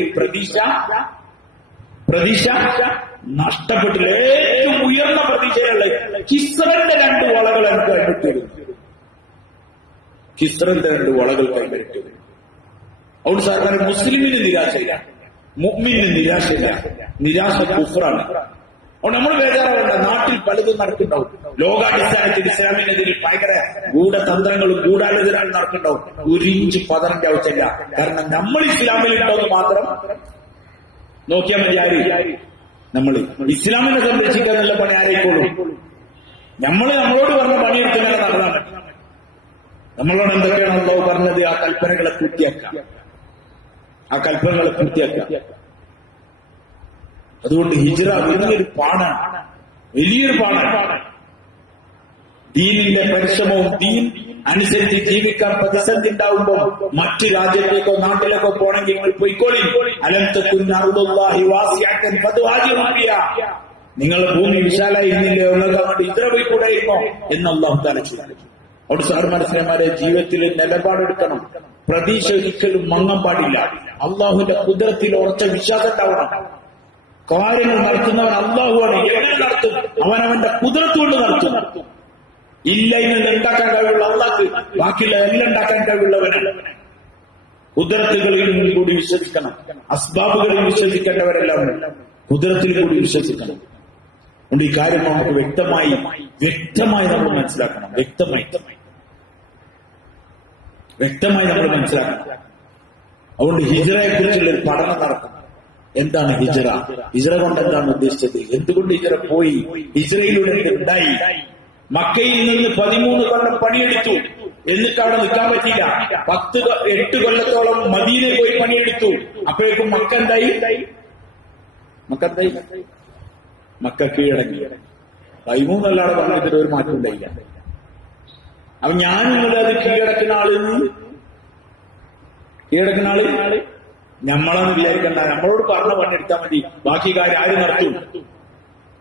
പ്രതീക്ഷ നഷ്ടപ്പെട്ടില്ല. ഏറ്റവും ഉയർന്ന പ്രതീക്ഷയുള്ള കിസ്റന്റെ 2 വളകൾ എനിക്ക് കൈവിട്ടിരുന്നു. കിസ്റന്റെ 2 വളകൾ കൈവിട്ടിരുന്നു. അതുകൊണ്ട് സാധാരണ മുസ്ലിമിന് നിരാശയില്ല, മുഅ്മിനിന് നിരാശയില്ല. നിരാശ കുഫ്റാണ്. അതുകൊണ്ട് നമ്മൾ ബേജാറാവേണ്ട. നാട്ടിൽ പലതും നടക്കുന്നുണ്ടാവും. ലോകാടിസ്ഥാനത്തിൽ ഇസ്ലാമിനെതിരെ ഭയങ്കര ഗൂഢതന്ത്രങ്ങളും ഗൂഢാലോചനകളും നടക്കുന്നുണ്ടാവും. ഒരു ഇഞ്ച് പതറേണ്ട ആവശ്യമില്ല. കാരണം നമ്മൾ ഇസ്ലാമിൽ ഉണ്ടോന്ന് മാത്രം നോക്കിയാൽ മതി. നമ്മൾ ഇസ്ലാമിനെ സംരക്ഷിക്കുക എന്നുള്ള പണി ആരെക്കോളും. നമ്മളോട് പറഞ്ഞ പണിയെടുത്തിങ്ങനെ നടന്നാൽ മതി. നമ്മളോട് എന്തൊക്കെയാണ് അല്ലാഹു പറഞ്ഞത്? ആ കൽപ്പനകളെ പൂർത്തിയാക്കാം. അതുകൊണ്ട് ഹിജ്റ വലിയൊരു പാടാണ്. ദീനിന്റെ പരിശ്രമവും ദീൻ അനുസരിച്ച് ജീവിക്കാൻ പ്രതിസന്ധി ഉണ്ടാവുമ്പോൾ മറ്റു രാജ്യത്തേക്കോ നാട്ടിലേക്കോ പോണെങ്കിൽ നിങ്ങൾ പോയിക്കോളി. നിങ്ങളുടെ ഭൂമി വിശാലായി ഇന്നില്ലയോ, നിങ്ങൾക്ക് അങ്ങോട്ട് ഹിജ്റ പോയിക്കൂടായിരുന്നോ എന്ന് അല്ലാഹു തആല ചോദിച്ചു. അവിടെ സാർമാരെ ജീവിതത്തിൽ നിലപാടെടുക്കണം. പ്രതീക്ഷ ഒരിക്കലും മങ്ങാൻ പാടില്ല. അള്ളാഹുവിന്റെ കുദ്റത്തിൽ ഉറച്ച വിശ്വാസം ഉണ്ടാവണം. കാര്യങ്ങൾ നടത്തുന്നവൻ അള്ളാഹുവാണ്. എങ്ങനെ നടത്തും? അവനവന്റെ കുദ്റത്ത് കൊണ്ട് നടത്തും. ഇല്ല ഇന്ന് ഉണ്ടാക്കാൻ കഴിവുള്ള അള്ളാഹ് ബാക്കിയുള്ള എല്ലാം ഉണ്ടാക്കാൻ കഴിവുള്ളവനാണ്. കുദ്റത്തുകളിൽ കൂടി വിശ്വസിക്കണം. അസ്ബാബുകളിൽ വിശ്വസിക്കേണ്ടവരെല്ലാം കുദ്റത്തിൽ കൂടി വിശ്വസിക്കണം. അതുകൊണ്ട് ഈ കാര്യം നമുക്ക് വ്യക്തമായി നമ്മൾ മനസ്സിലാക്കണം. വ്യക്തമായി നമ്മൾ മനസ്സിലാക്കണം. അതുകൊണ്ട് ഹിജ്റയെ കുറിച്ചുള്ള ഒരു പഠനം നടക്കണം. എന്താണ് ഹിജ്റ? ഹിജ്റ കൊണ്ട് എന്താണ് ഉദ്ദേശിച്ചത്? എന്തുകൊണ്ട് ഹിജ്റ പോയി? ഹിജ്റയിലൂടെ ഉണ്ടായി? മക്കയിൽ നിന്ന് 13 കൊല്ലം പണിയെടുത്തു, എന്നിട്ട് അവിടെ നിൽക്കാൻ പറ്റിയില്ല. 8 കൊല്ലത്തോളം മദീനയിൽ പോയി പണിയെടുത്തു. അപ്പോഴേക്കും മക്ക എന്തായി? മക്ക കീഴടങ്ങി. 13 കൊല്ലാടെ പറഞ്ഞതിൽ ഒരു മാറ്റം ഉണ്ടായില്ല. അപ്പൊ ഞാൻ നിങ്ങളെ അത് കീഴടക്കുന്ന ആള് നമ്മളെന്ന് വിചാരിക്കണ്ട. നമ്മളോട് പറഞ്ഞ പണിയെടുത്താൽ മതി, ബാക്കി കാര്യം ആര് നടത്തും?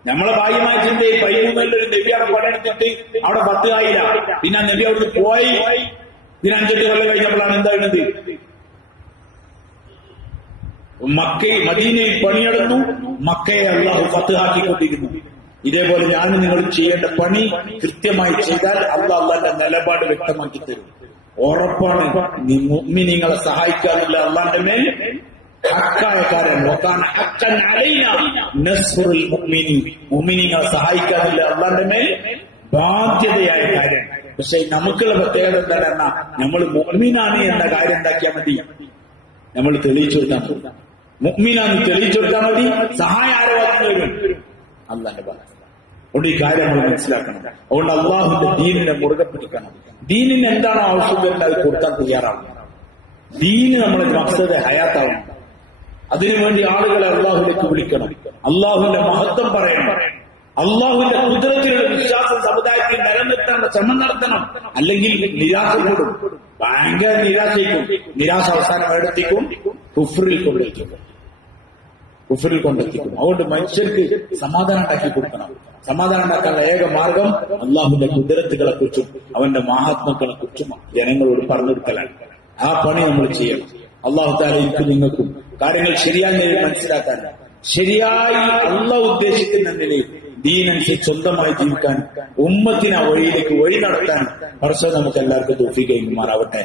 നമ്മളെ ഭാഗ്യമായ ചിന്തയിൽ 13 നബിയാണ് പണിയെടുത്തിട്ട് അവിടെ 10 ആയില്ല. പിന്നെ ആ നബി അവിടുന്ന് പോയി. ഇതിന് 5-8 കൊല്ലം കഴിഞ്ഞപ്പോഴാണ് എന്തായിരുന്നത്? മദീനയിൽ പണിയെടുന്നു, മക്കയെ അള്ളാഹു ഫത്ഹാക്കിക്കൊണ്ടിരിക്കുന്നു. ഇതേപോലെ ഞാൻ നിങ്ങൾ ചെയ്യേണ്ട പണി കൃത്യമായി ചെയ്താൽ അള്ളാഹുവിന്റെ നിലപാട് വ്യക്തമാക്കി തരും. ഉറപ്പാണ്. മുഅ്മിനീങ്ങളെ സഹായിക്കാനുള്ള അള്ളാന്റെ മേൽ ഹക്കായ കാര്യം. മുഅ്മിനീങ്ങളെ സഹായിക്കാനുള്ള അള്ളാന്റെ മേൽ ബാധ്യതയായ കാര്യം. പക്ഷെ നമുക്കുള്ള പ്രത്യേകത എന്താ? നമ്മൾ മുഅ്മിനാണ് എന്ന കാര്യം എന്താക്കിയാൽ മതി, നമ്മൾ തെളിയിച്ചു കൊടുത്താൽ മതി. മുഅ്മിനാന്ന് തെളിയിച്ചു കൊടുത്താൽ മതി. സഹായം ആരെ ഭാഗത്ത് വരും? അള്ളാന്റെ ഭാഗത്ത്. അതുകൊണ്ട് ഈ കാര്യം നമ്മൾ മനസ്സിലാക്കണം. അതുകൊണ്ട് അള്ളാഹുവിന്റെ ദീനിനെ മുറുകെ പിടിക്കണം. ദീനിന് എന്താണോ ആവശ്യം വരുന്നത് അത് കൊടുക്കാൻ തയ്യാറാവണം. ദീന് നമ്മളെ മഖ്സദ് ഹയാത്താവണം. അതിനുവേണ്ടി ആളുകളെ അള്ളാഹുലേക്ക് വിളിക്കണം, അള്ളാഹുവിന്റെ മഹത്വം പറയണം, അള്ളാഹുവിന്റെ കുദ്റത്തിലുള്ള വിശ്വാസം സമുദായത്തിൽ നിലനിർത്താനുള്ള ശ്രമം നടത്തണം. അല്ലെങ്കിൽ നിരാശപ്പെടും, ഭയങ്കര നിരാശയ്ക്കും. നിരാശ അവസാനം എവിടെത്തിക്കും? കുഫ്റിൽ കൊണ്ടെത്തിക്കും. അതുകൊണ്ട് മനുഷ്യർക്ക് സമാധാനം ഉണ്ടാക്കി കൊടുക്കണം. സമാധാനം ഉണ്ടാക്കാനുള്ള ഏക മാർഗം അള്ളാഹുവിന്റെ കുദ്റത്തുകളെ കുറിച്ചും അവന്റെ മഹാത്മാക്കളെ കുറിച്ചും ജനങ്ങളോട് പറഞ്ഞെടുക്കലാണ്. ആ പണി നമ്മൾ ചെയ്യണം. അള്ളാഹു തആല എനിക്കും നിങ്ങൾക്കും കാര്യങ്ങൾ ശരിയായ നിലയിൽ മനസ്സിലാക്കാൻ, ശരിയായി അള്ളാഹു ഉദ്ദേശിക്കുന്ന നിലയിൽ ദീനനുസരിച്ച് സ്വന്തമായി ജീവിക്കാൻ, ഉമ്മത്തിനെ വഴിയിലേക്ക് വഴി നടത്താൻ പരസ്പരം നമുക്ക് എല്ലാവർക്കും തൗഫീഖ് നൽകുമാറാവട്ടെ.